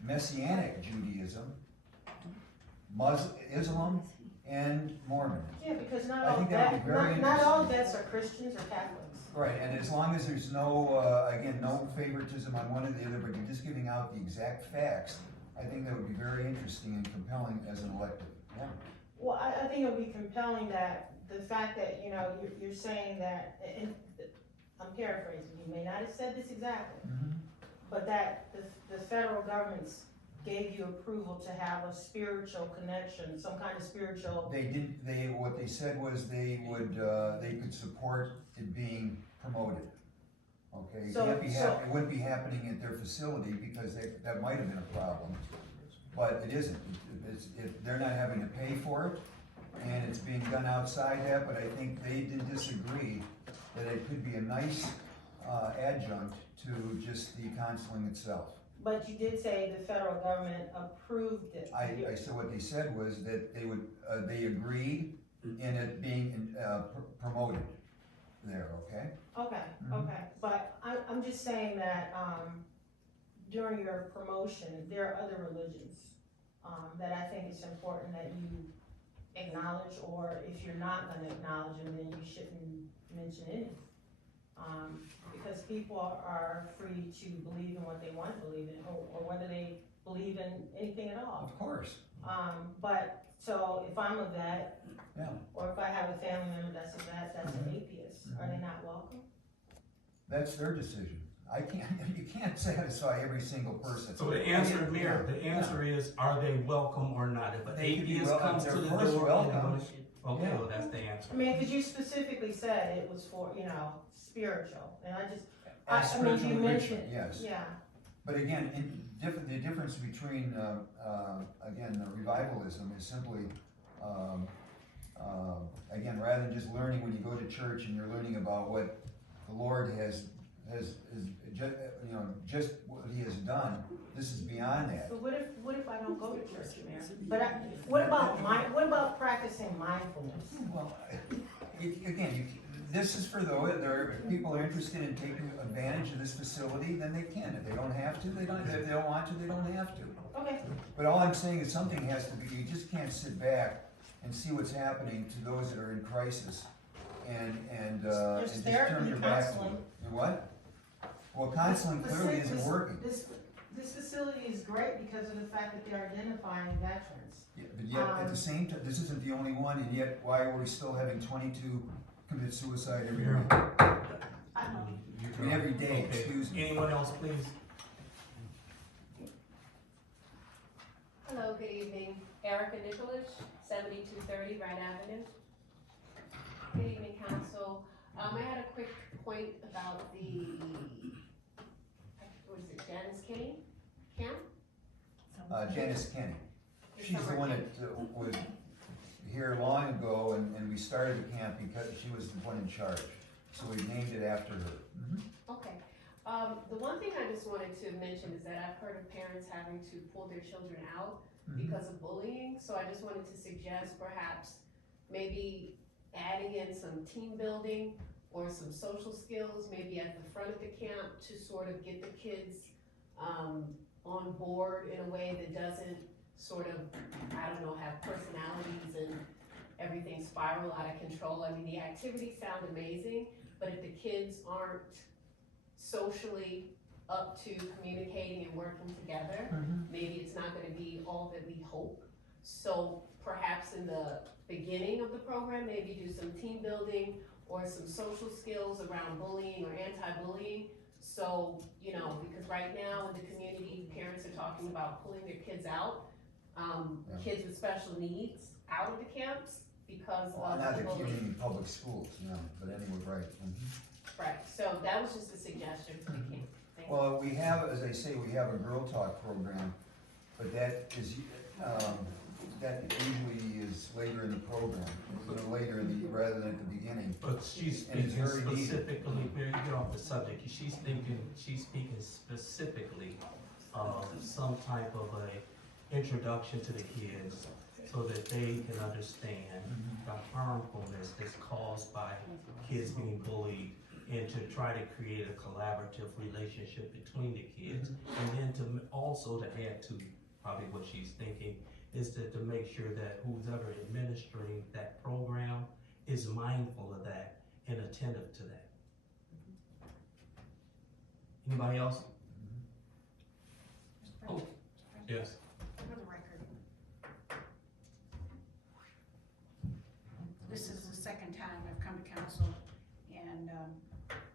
Messianic Judaism, Islam, and Mormonism. Yeah, because not I all think that would be very not all interesting. deaths are Christians or Catholics. Right, and as long as there's no, again, no favoritism on one or the other, but you're just giving out the exact facts, I think that would be very interesting and compelling as an elected. Yeah. Well, I think it would be compelling that the fact that, you're saying that, and I'm paraphrasing, you may not have said this exactly, but that the federal government's gave you approval to have a spiritual connection, some kind of spiritual. They didn't, what they said was they would, they could support it being promoted. Okay, So- it wouldn't be happening at their facility because that might have been a problem, but it isn't. They're not having to pay for it, and it's being done outside that, but I think they did disagree that it could be a nice, adjunct to just the counseling itself. But you did say the federal government approved it. I said what they said was that they would, they agreed in it being, promoted there, okay? Okay, Mhm. okay, but I'm just saying that, during your promotion, there are other religions, that I think it's important that you acknowledge, or if you're not gonna acknowledge them, then you shouldn't mention it. Because people are free to believe in what they want to believe in, or whether they believe in anything at all. Of course. But, so if I'm a vet, Yeah. or if I have a family member that's a vet, that's an atheist, are they not welcome? That's their decision. You can't satisfy every single person. So the answer, Mayor, the answer is, are they welcome or not? If an They could be atheist comes they're to the of course door. welcome. Okay, Yeah. well, that's the answer. I mean, cause you specifically said it was for, spiritual, and I just, As I mean, spiritual you enrichment, mentioned, yes. yeah, But again, the difference between, again, revivalism is simply, again, rather than just learning when you go to church and you're learning about what the Lord has just what He has done, this is beyond that. but what if I don't go to church, Mayor? But what about practicing mindfulness? Well, this is for those, if people are interested in taking advantage of this facility, then they can. If they don't have to, they don't. If they don't want to, they don't have to. Okay. But all I'm saying is something has to be, you just can't sit back and see what's happening to those that are in crisis and just turn your back to it. And what? Well, counseling clearly isn't working. This facility is great because of the fact that they're identifying veterans. Yeah, but yet, at the same time, this isn't the only one, and yet, why are we still having 22 commit suicide every year? I mean, every day, Okay. excuse me. Anyone else, please? Hello, good evening. Erica Nicholas, 7230 Wright Avenue. Good evening, council. I had a quick point about the, what is it, Janice Kinney camp? Janice Kenny. She's the one that was here long ago, and we started the camp because she was the one in charge. So we named it after her. Okay. The one thing I just wanted to mention is that I've heard of parents having to pull their children out because of bullying. So I just wanted to suggest perhaps maybe adding in some team building or some social skills, maybe at the front of the camp, to sort of get the kids on board in a way that doesn't sort of, I don't know, have personalities and everything spiral out of control. I mean, the activities sound amazing, but if the kids aren't socially up to communicating and working together, maybe it's not gonna be all that we hope. So perhaps in the beginning of the program, maybe do some team building or some social skills around bullying or anti-bullying. So, because right now in the community, parents are talking about pulling their kids out, kids with special needs out of the camps because of Not the the bullying. community public schools, but anyway, right. Right, so that was just a suggestion for the camp. Thank you. Well, we have, as I say, we have a Girl Talk program, but that is, that usually is later in the program, rather than at the beginning. But she's And it's speaking very needed. specifically, Mary, get off the subject, she's speaking specifically of some type of a introduction to the kids so that they can understand the harmfulness that's caused by kids being bullied, and to try to create a collaborative relationship between the kids. And then to also to add to probably what she's thinking is that to make sure that who's ever administering that program is mindful of that and attentive to that. Anybody else? Oh, yes. For the record, this is the second time I've come to council, and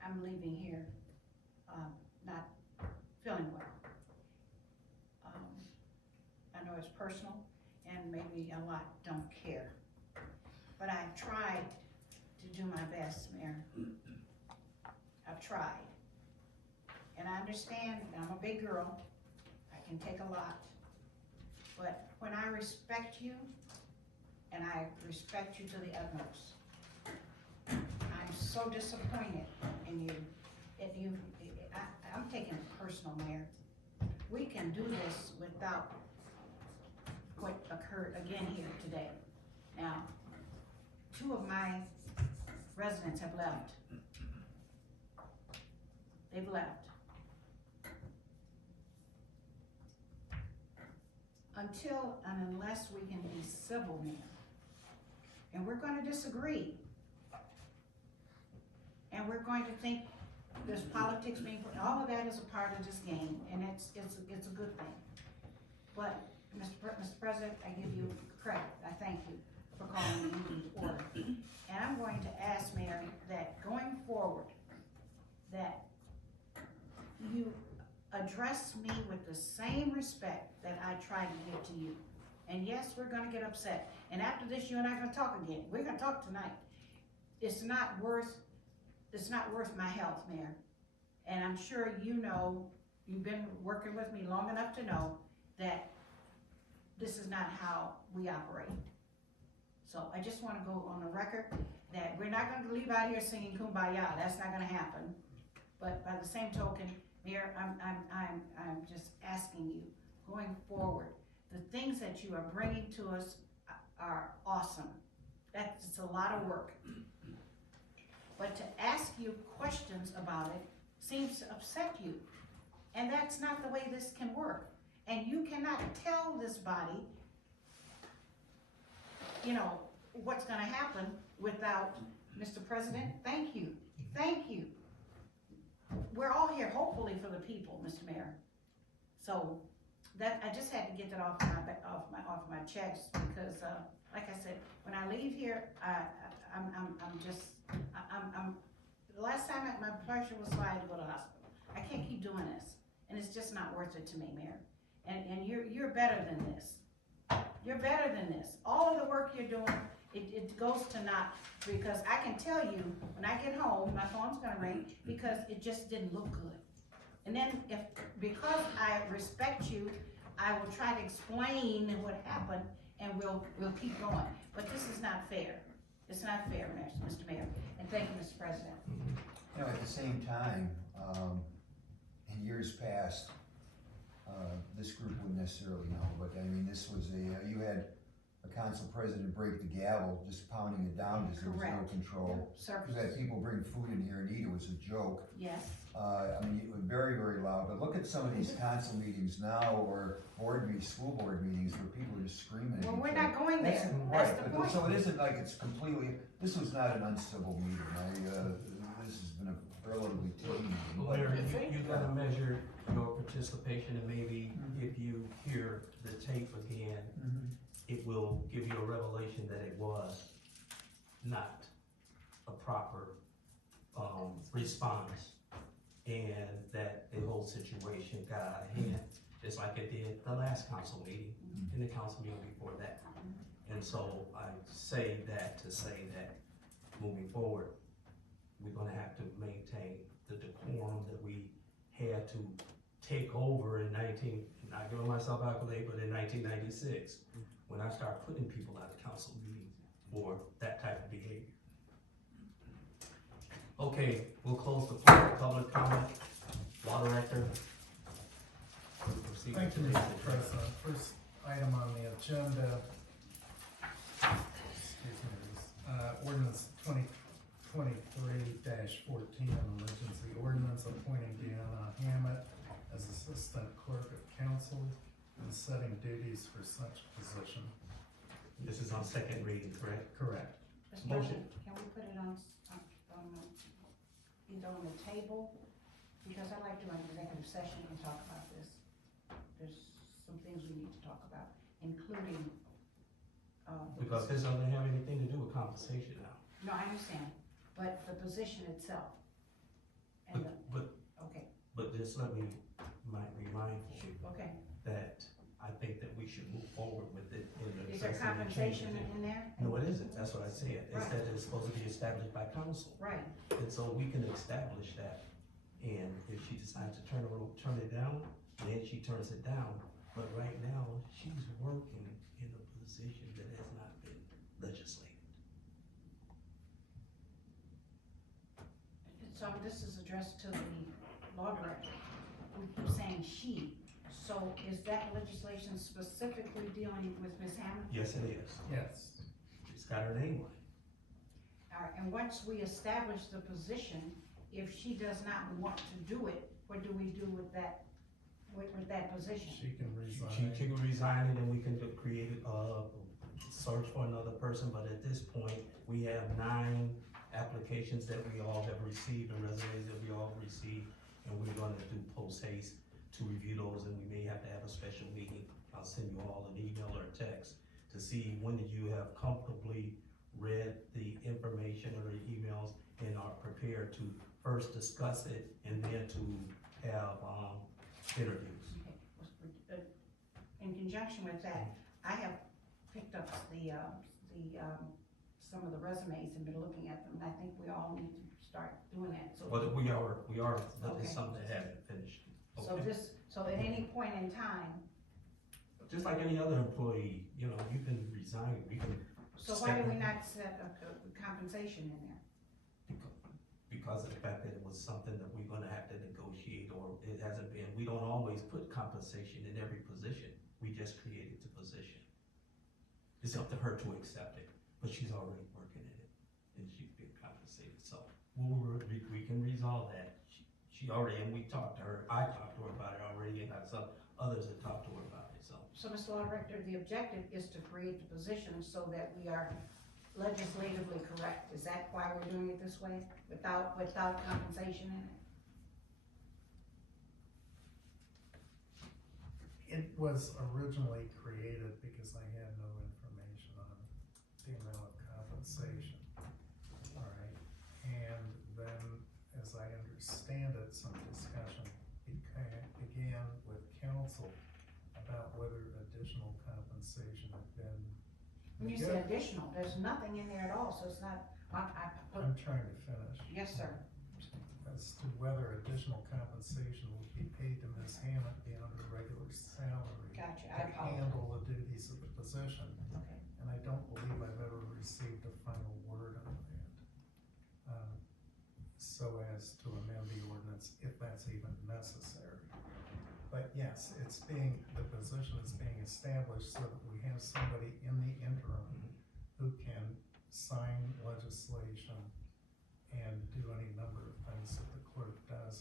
I'm leaving here not feeling well. I know it's personal, and maybe a lot don't care, but I've tried to do my best, Mayor. I've tried, understand, I'm a big girl, I can take a lot. But when I respect you, and I respect you to the utmost, I'm so disappointed in you. I'm taking it personal, Mayor. We can do this without what occurred again here today. Now, 2 of my residents have left. They've left. Until and unless we can be civil, Mayor, and we're gonna disagree, and we're going to think there's politics being, all of that is a part of this game, and it's a good thing. But, Mr. President, I give you credit, I thank you for calling the meeting to order. And I'm going to ask, Mayor, that going forward, that you address me with the same respect that I try to give to you. And yes, we're gonna get upset, and after this, you and I are gonna talk again. We're gonna talk tonight. It's not worth my health, Mayor. And I'm sure you know, you've been working with me long enough to know that this is not how we operate. So I just wanna go on the record that we're not gonna leave out here singing Kumbaya. That's not gonna happen. But by the same token, Mayor, I'm just asking you, going forward, the things that you are bringing to us are awesome. That's a lot of work. But to ask you questions about it seems to upset you. And that's not the way this can work. And you cannot tell this body, you know, what's gonna happen without, Mr. President, thank you. Thank you. We're all here hopefully for the people, Mr. Mayor. So that, I just had to get that off my chest because, like I said, when I leave here, the last time my pressure was so I had to go to the hospital. I can't keep doing this, and it's just not worth it to me, Mayor. And you're better than this. You're better than this. All of the work you're doing, it goes to naught, because I can tell you, when I get home, my phone's gonna ring, because it just didn't look good. And then because I respect you, I will try to explain what happened, and we'll keep going. But this is not fair. It's not fair, Mr. Mayor, and thank you, Mr. President. You know, at the same time, in years past, this group wouldn't necessarily know, but I mean, this was you had a council president break the gavel, just pounding it down because there was no control. You had people bring food in here and eat, it was a joke. Yes. I mean, it was very, very loud, but look at some of these council meetings now, or school board meetings where people are just screaming at each other. Well, we're not going there. Right, That's the point. so it isn't like it's completely, this was not an uncivil meeting. This has been a relatively tame meeting. Well, Mayor, you gotta measure your participation, and maybe if you hear the tape again, it will give you a revelation that it was not a proper response, and that the whole situation got out of hand, just like it did the last council meeting and the council meeting before that. And so I say that to say that moving forward, we're gonna have to maintain the decorum that we had to take over in not giving myself accolade, but in 1996, when I started putting people out of council meetings for that type of behavior. Okay, we'll close the public comment. Law Director. Thank you, Mr. President. First item on the agenda, ordinance 2023-14, an emergency ordinance appointing Deanna Hammett as Assistant Clerk of Council and setting duties for such position. This is on second reading, correct? Correct. Mr. Motion. President, can we put it on either on the table? Because I'd like to run an executive session and talk about this. There's some things we need to talk about, including, Because this doesn't have anything to do with compensation now. no, I understand, but the position itself. And But just let me be mindful okay. that I think that we should move forward with it. Is there compensation in there? No, it isn't. That's what I said. It's Right. that it's supposed to be established by council. Right. And so we can establish that. And If she decides to turn it down, then she turns it down. But right now, she's working in a position that has not been legislated. So this is addressed to the law director. We keep saying she, so is that legislation specifically dealing with Ms. Hammond? Yes, it is. Yes. It's got her name on it. All right, and once we establish the position, if she does not want to do it, what do we do with that, with that position? She can resign. She can resign and then we can create a search for another person, but at this point, we have 9 applications that we all have received and resumes that we all received, and we're gonna do post haste to review those, and we may have to have a special meeting. I'll send you all an email or a text to see when you have comfortably read the information or the emails and are prepared to first discuss it and then to have interviews. Okay. In conjunction with that, I have picked up some of the resumes and been looking at them, and I think we all need to start doing that, so. But we are, but Okay. it's something that haven't finished. So Okay? so at any point in time, Just like any other employee, you know, you can resign, we can. so why do we not set a compensation in there? Because of the fact that it was something that we're gonna have to negotiate, or it hasn't been, we don't always put compensation in every position, we just created the position. It's up to her to accept it, but she's already working in it, and she's being compensated, so we can resolve that. She already, and we talked to her, I talked to her about it already, and got some others that talked to her about it, so. So, Mr. Law Director, the objective is to create the position so that we are legislatively correct. Is that why we're doing it this way, without compensation in it? It was originally created because I had no information on the amount of compensation. All right, and then, as I understand it, some discussion began with council about whether additional compensation had been. When you say additional, there's nothing in there at all, so it's not, I'm trying to finish. Yes, sir. As to whether additional compensation would be paid to Ms. Hammond beyond her regular salary. Gotcha, To handle the duties of the position. Okay. And I don't believe I've ever received a final word on that. So as to amend the ordinance, if that's even necessary. But yes, the position is being established so that we have somebody in the interim who can sign legislation and do any number of things that the clerk does